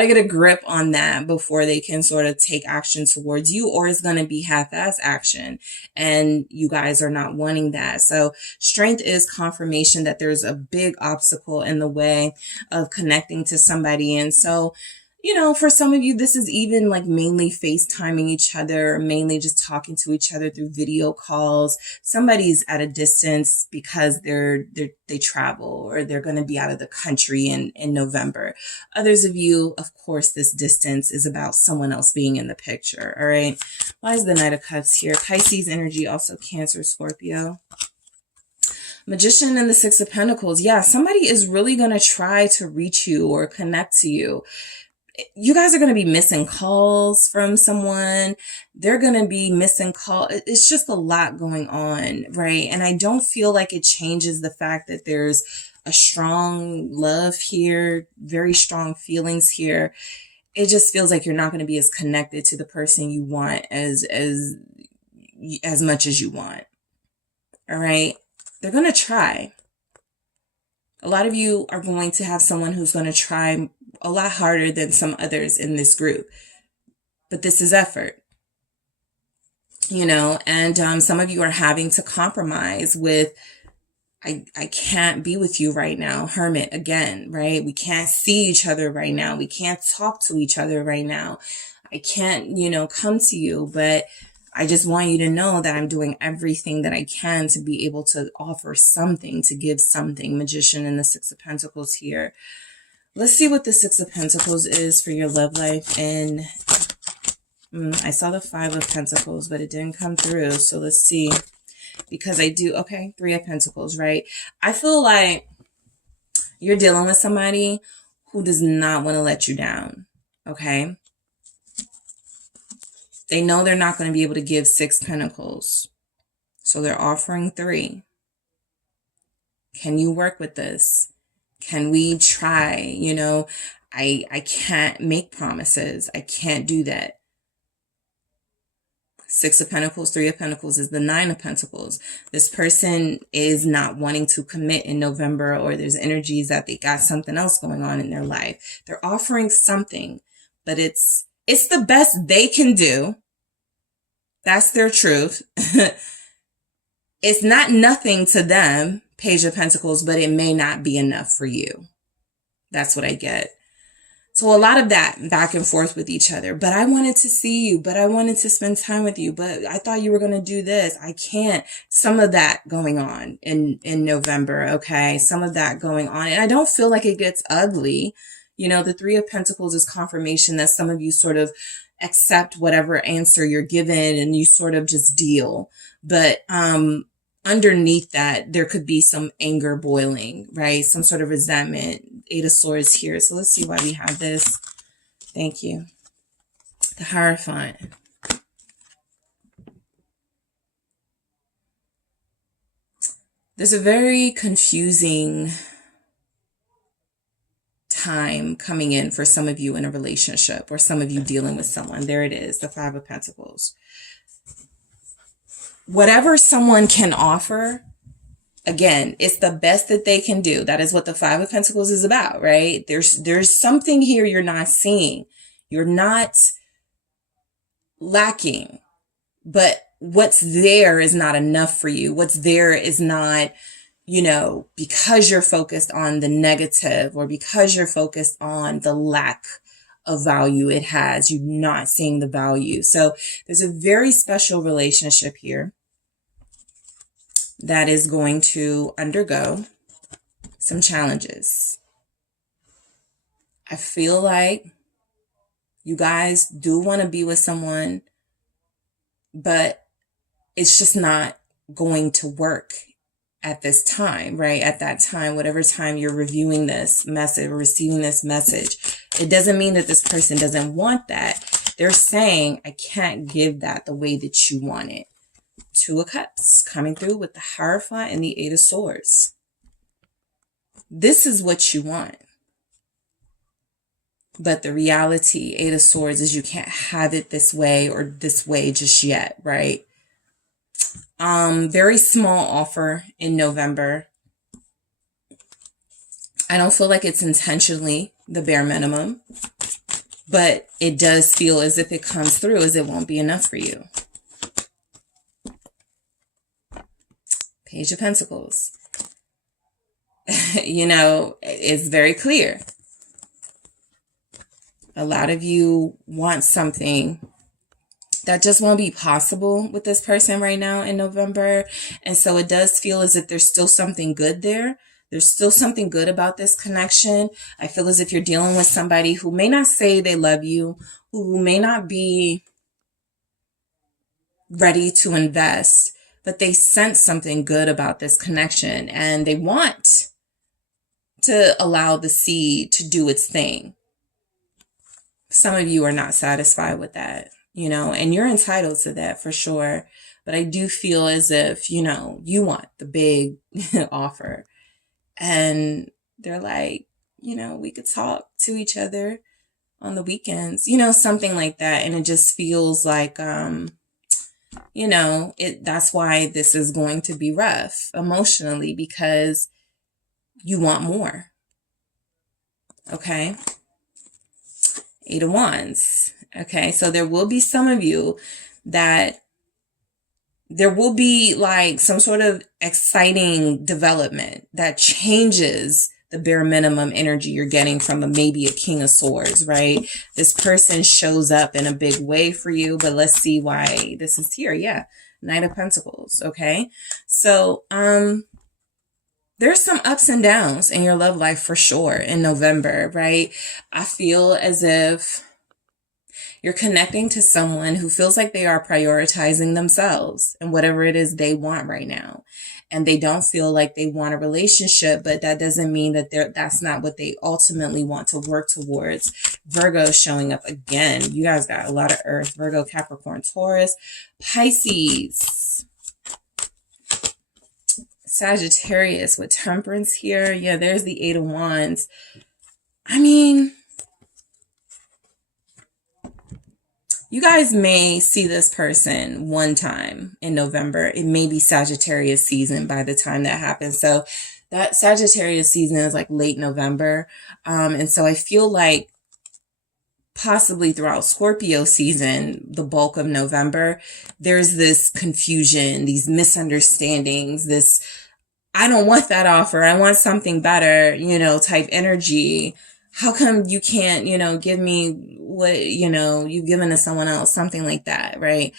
to get a grip on that before they can sort of take action towards you, or it's going to be half-ass action, and you guys are not wanting that. So strength is confirmation that there's a big obstacle in the way of connecting to somebody. And so, you know, for some of you, this is even like mainly FaceTiming each other, or mainly just talking to each other through video calls. Somebody's at a distance because they travel, or they're going to be out of the country in November. Others of you, of course, this distance is about someone else being in the picture. All right. Why is the Knight of Cups here? Pisces energy, also Cancer, Scorpio. Magician and the Six of Pentacles. Yeah, somebody is really going to try to reach you or connect to you. You guys are going to be missing calls from someone. They're going to be missing calls. It's just a lot going on, right? And I don't feel like it changes the fact that there's a strong love here, very strong feelings here. It just feels like you're not going to be as connected to the person you want as much as you want. All right? They're going to try. A lot of you are going to have someone who's going to try a lot harder than some others in this group. But this is effort, you know, and some of you are having to compromise with, I can't be with you right now. Hermit again, right? We can't see each other right now. We can't talk to each other right now. I can't, you know, come to you, but I just want you to know that I'm doing everything that I can to be able to offer something, to give something. Magician and the Six of Pentacles here. Let's see what the Six of Pentacles is for your love life. And I saw the Five of Pentacles, but it didn't come through. So let's see. Because I do, okay, Three of Pentacles, right? I feel like you're dealing with somebody who does not want to let you down, okay? They know they're not going to be able to give Six Pentacles. So they're offering Three. Can you work with this? Can we try? You know, I can't make promises. I can't do that. Six of Pentacles, Three of Pentacles is the Nine of Pentacles. This person is not wanting to commit in November, or there's energies that they got something else going on in their life. They're offering something, but it's the best they can do. That's their truth. it's not nothing to them, Page of Pentacles, but it may not be enough for you. That's what I get. So a lot of that back and forth with each other. But I wanted to see you, but I wanted to spend time with you, but I thought you were going to do this. I can't. Some of that going on in November. Okay. Some of that going on. And I don't feel like it gets ugly. You know, the Three of Pentacles is confirmation that some of you sort of accept whatever answer you're given and you sort of just deal. But, underneath that, there could be some anger boiling, right? Some sort of resentment. Eight of Swords here. So let's see why we have this. Thank you. The Hierophant. There's a very confusing time coming in for some of you in a relationship or some of you dealing with someone. There it is, the Five of Pentacles. Whatever someone can offer, again, it's the best that they can do. That is what the Five of Pentacles is about, right? There's something here you're not seeing. You're not lacking, but what's there is not enough for you. What's there is not, you know, because you're focused on the negative or because you're focused on the lack of value it has, you're not seeing the value. So there's a very special relationship here that is going to undergo some challenges. I feel like you guys do want to be with someone, but it's just not going to work at this time, right? At that time, whatever time you're reviewing this message or receiving this message, it doesn't mean that this person doesn't want that. They're saying, I can't give that the way that you want it. Two of Cups coming through with the Hierophant and the Eight of Swords. This is what you want. But the reality, Eight of Swords, is you can't have it this way or this way just yet, right? Very small offer in November. I don't feel like it's intentionally the bare minimum, but it does feel as if it comes through as it won't be enough for you. Page of Pentacles. You know, it's very clear. A lot of you want something that just won't be possible with this person right now in November. And so it does feel as if there's still something good there. There's still something good about this connection. I feel as if you're dealing with somebody who may not say they love you, who may not be ready to invest, but they sense something good about this connection and they want to allow the seed to do its thing. Some of you are not satisfied with that, you know, and you're entitled to that for sure. But I do feel as if, you know, you want the big offer. And they're like, you know, we could talk to each other on the weekends, you know, something like that. And it just feels like, you know, that's why this is going to be rough emotionally, because you want more. Okay. Eight of Wands. Okay. So there will be some of you that there will be like some sort of exciting development that changes the bare minimum energy you're getting from maybe a King of Swords, right? This person shows up in a big way for you, but let's see why this is here. Yeah. Knight of Pentacles. Okay. So, there's some ups and downs in your love life for sure in November, right? I feel as if you're connecting to someone who feels like they are prioritizing themselves and whatever it is they want right now. And they don't feel like they want a relationship, but that doesn't mean that that's not what they ultimately want to work towards. Virgo showing up again. You guys got a lot of Earth. Virgo, Capricorn, Taurus, Pisces, Sagittarius with Temperance here. Yeah, there's the Eight of Wands. I mean, you guys may see this person one time in November. It may be Sagittarius season by the time that happens. So that Sagittarius season is like late November. And so I feel like possibly throughout Scorpio season, the bulk of November, there's this confusion, these misunderstandings, this, I don't want that offer, I want something better, type energy. How come you can't, give me what, you've given to someone else, something like that, right?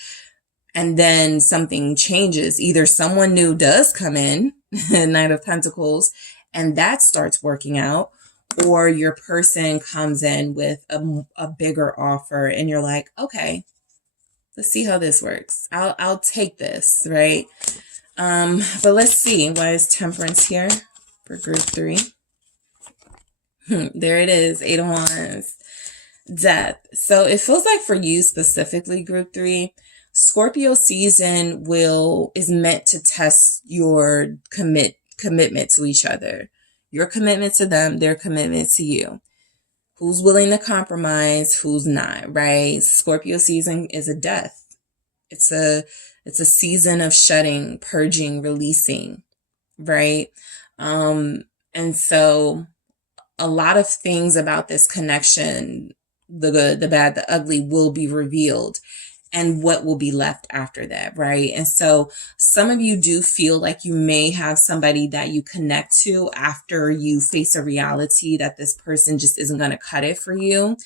And then something changes. Either someone new does come in, Knight of Pentacles, and that starts working out, or your person comes in with a bigger offer and you're like, okay, let's see how this works. I'll take this, right? But let's see. Why is Temperance here for group 3? There it is, 8 of Wands. Death. So it feels like for you specifically, group 3, Scorpio season is meant to test your commitment to each other. Your commitment to them, their commitment to you. Who's willing to compromise, who's not, right? Scorpio season is a death. It's a season of shutting, purging, releasing, right? And so a lot of things about this connection, the good, the bad, the ugly, will be revealed, and what will be left after that, right? And so some of you do feel like you may have somebody that you connect to after you face a reality that this person just isn't going to cut it for you.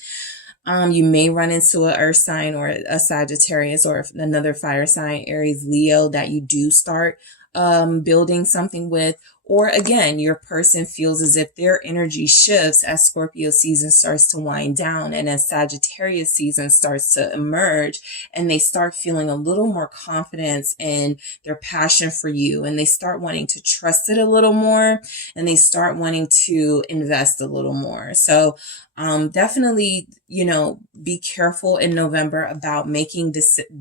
You may run into an earth sign or a Sagittarius or another fire sign, Aries, Leo, that you do start building something with. Or again, your person feels as if their energy shifts as Scorpio season starts to wind down and as Sagittarius season starts to emerge, and they start feeling a little more confidence in their passion for you, and they start wanting to trust it a little more, and they start wanting to invest a little more. So definitely, be careful in November about making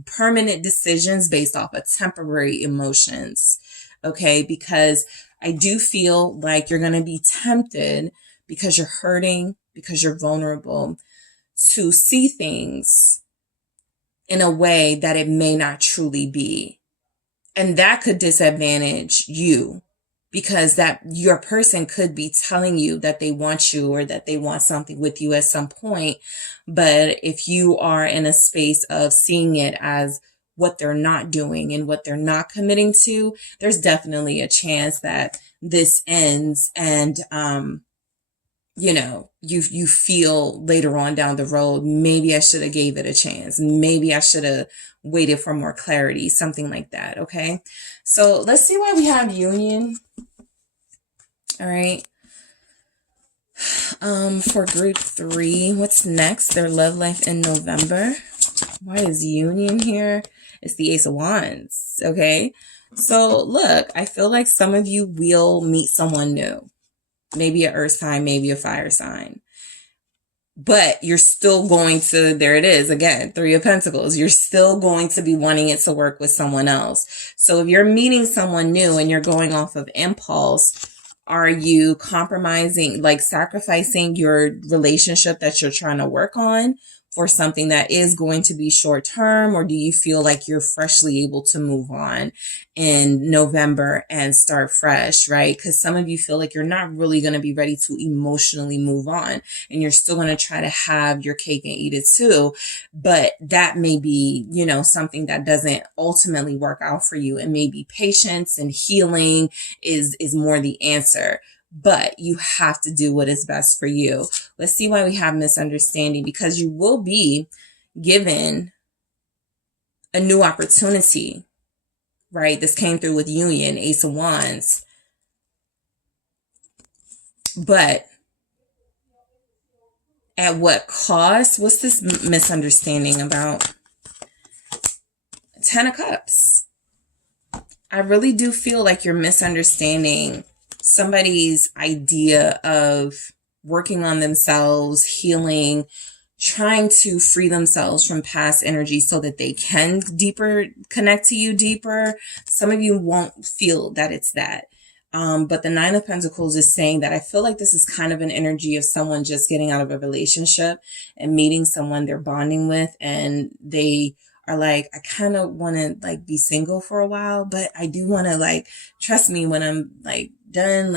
permanent decisions based off of temporary emotions. Okay, because I do feel like you're going to be tempted, because you're hurting, because you're vulnerable, to see things in a way that it may not truly be. And that could disadvantage you, because that your person could be telling you that they want you or that they want something with you at some point. But if you are in a space of seeing it as what they're not doing and what they're not committing to, there's definitely a chance that this ends, and you feel later on down the road, maybe I should have gave it a chance, maybe I should have waited for more clarity, something like that. Okay, so let's see why we have union. All right, for group 3, what's next? Their love life in November. Why is union here? It's the Ace of Wands. Okay, so look, I feel like some of you will meet someone new, maybe an earth sign, maybe a fire sign, but you're still going to, there it is again, 3 of Pentacles, you're still going to be wanting it to work with someone else. So if you're meeting someone new and you're going off of impulse, are you compromising, like sacrificing your relationship that you're trying to work on for something that is going to be short term? Or do you feel like you're freshly able to move on in November and start fresh, right? Because some of you feel like you're not really going to be ready to emotionally move on, and you're still going to try to have your cake and eat it too. But that may be, something that doesn't ultimately work out for you, and maybe patience and healing is more the answer. But you have to do what is best for you. Let's see why we have misunderstanding, because you will be given a new opportunity, right? This came through with union, Ace of Wands. But at what cost? What's this misunderstanding about? 10 of Cups. I really do feel like you're misunderstanding somebody's idea of working on themselves, healing, trying to free themselves from past energy so that they can connect to you deeper. Some of you won't feel that it's that. But the 9 of Pentacles is saying that I feel like this is kind of an energy of someone just getting out of a relationship and meeting someone they're bonding with, and they are like, I kind of want to be single for a while, but I do want to trust me when I'm done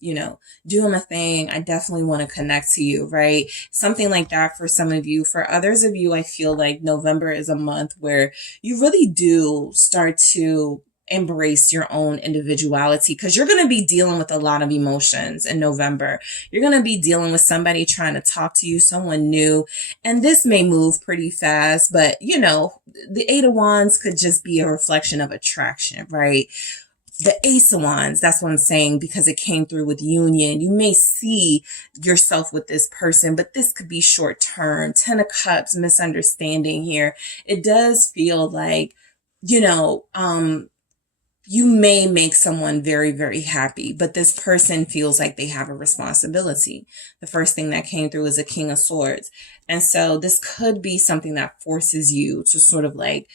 doing my thing. I definitely want to connect to you, right? Something like that for some of you. For others of you, I feel like November is a month where you really do start to embrace your own individuality, because you're going to be dealing with a lot of emotions in November. You're going to be dealing with somebody trying to talk to you, someone new, and this may move pretty fast, but the Eight of Wands could just be a reflection of attraction, right? The Ace of Wands, that's what I'm saying, because it came through with union. You may see yourself with this person, but this could be short term. Ten of Cups, misunderstanding here. It does feel like, you may make someone very, very happy, but this person feels like they have a responsibility. The first thing that came through is a King of Swords. And so this could be something that forces you to sort of like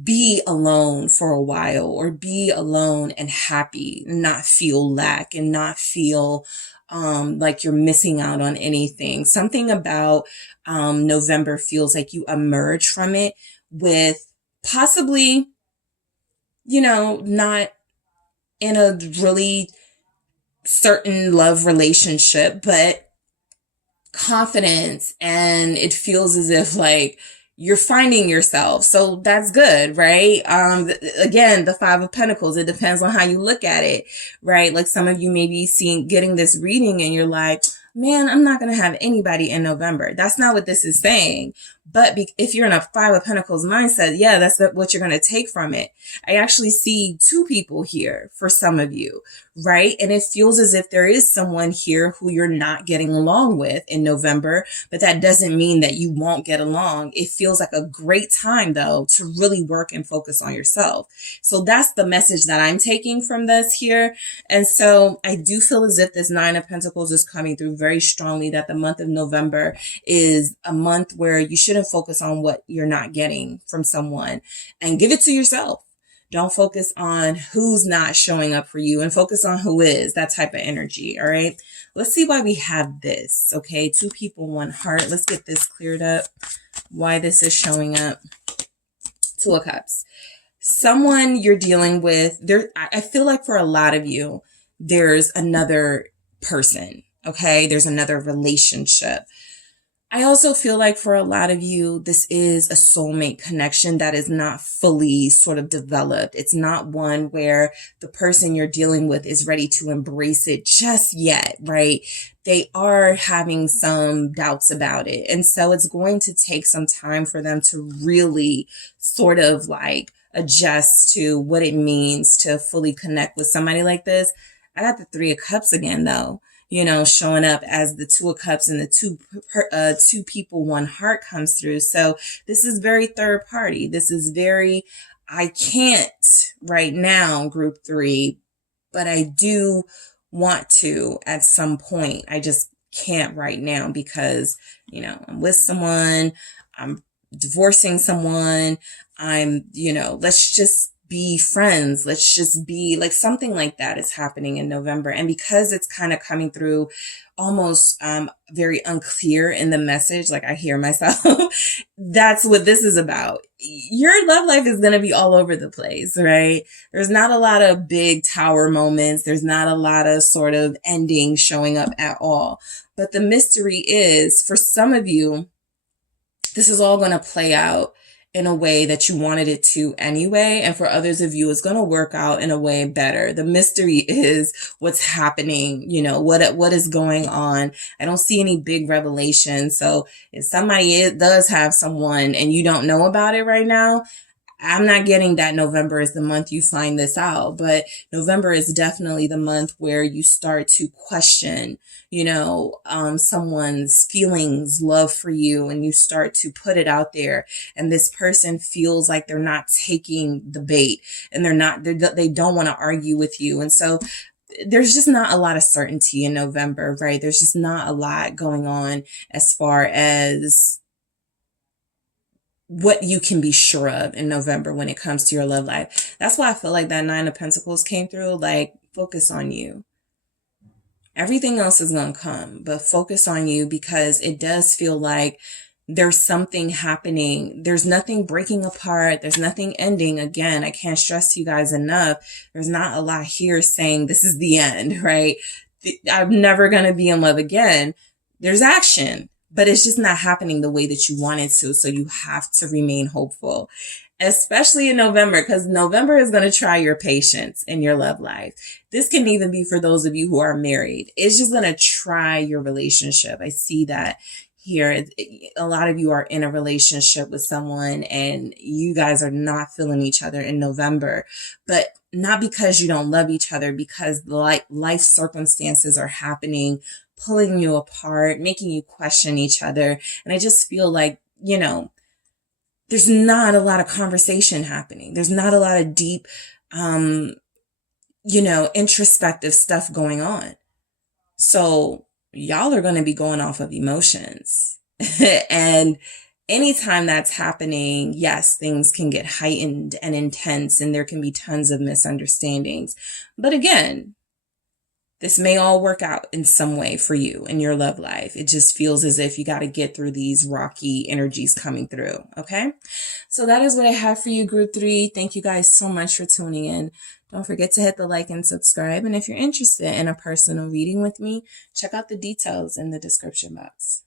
be alone for a while, or be alone and happy, and not feel lack, and not feel like you're missing out on anything. Something about November feels like you emerge from it with possibly, not in a really certain love relationship, but confidence, and it feels as if like you're finding yourself. So that's good, right? Again, the Five of Pentacles, it depends on how you look at it, right? Like some of you may be getting this reading and you're like, man, I'm not going to have anybody in November. That's not what this is saying. But if you're in a Five of Pentacles mindset, yeah, that's what you're going to take from it. I actually see two people here for some of you, right? And it feels as if there is someone here who you're not getting along with in November, but that doesn't mean that you won't get along. It feels like a great time, though, to really work and focus on yourself. So that's the message that I'm taking from this here. And so I do feel as if this Nine of Pentacles is coming through very strongly, that the month of November is a month where you shouldn't focus on what you're not getting from someone, and give it to yourself. Don't focus on who's not showing up for you, and focus on who is. That type of energy. All right. Let's see why we have this. Okay. Two people, one heart. Let's get this cleared up. Why this is showing up. Two of Cups. Someone you're dealing with there. I feel like for a lot of you, there's another person. Okay. There's another relationship. I also feel like for a lot of you, this is a soulmate connection that is not fully sort of developed. It's not one where the person you're dealing with is ready to embrace it just yet, right? They are having some doubts about it. And so it's going to take some time for them to really sort of like adjust to what it means to fully connect with somebody like this. I got the Three of Cups again, though. Showing up as the Two of Cups, and the two people, one heart comes through. So this is very third party. This is very, I can't right now, group three, but I do want to at some point. I just can't right now because, I'm with someone, I'm divorcing someone, let's just be friends. Let's just be like, something like that is happening in November. And because it's kind of coming through almost very unclear in the message, like I hear myself, that's what this is about. Your love life is going to be all over the place, right? There's not a lot of big tower moments. There's not a lot of sort of endings showing up at all. But the mystery is, for some of you, this is all going to play out in a way that you wanted it to anyway. And for others of you, it's going to work out in a way better. The mystery is what's happening, what is going on. I don't see any big revelation. So if somebody does have someone and you don't know about it right now, I'm not getting that November is the month you find this out, but November is definitely the month where you start to question, someone's feelings, love for you, and you start to put it out there. And this person feels like they're not taking the bait, and they don't want to argue with you. And so there's just not a lot of certainty in November, right? There's just not a lot going on as far as what you can be sure of in November when it comes to your love life. That's why I feel like that Nine of Pentacles came through. Like, focus on you. Everything else is going to come, but focus on you, because it does feel like there's something happening. There's nothing breaking apart. There's nothing ending. Again, I can't stress you guys enough. There's not a lot here saying this is the end, right? I'm never going to be in love again. There's action, but it's just not happening the way that you want it to. So you have to remain hopeful, especially in November, because November is going to try your patience in your love life. This can even be for those of you who are married. It's just going to try your relationship. I see that here. A lot of you are in a relationship with someone and you guys are not feeling each other in November, but not because you don't love each other, because life circumstances are happening, pulling you apart, making you question each other. And I just feel like, there's not a lot of conversation happening. There's not a lot of deep, introspective stuff going on. So y'all are going to be going off of emotions. And anytime that's happening, yes, things can get heightened and intense and there can be tons of misunderstandings. But again, this may all work out in some way for you in your love life. It just feels as if you got to get through these rocky energies coming through. Okay. So that is what I have for you, group 3. Thank you guys so much for tuning in. Don't forget to hit the like and subscribe. And if you're interested in a personal reading with me, check out the details in the description box.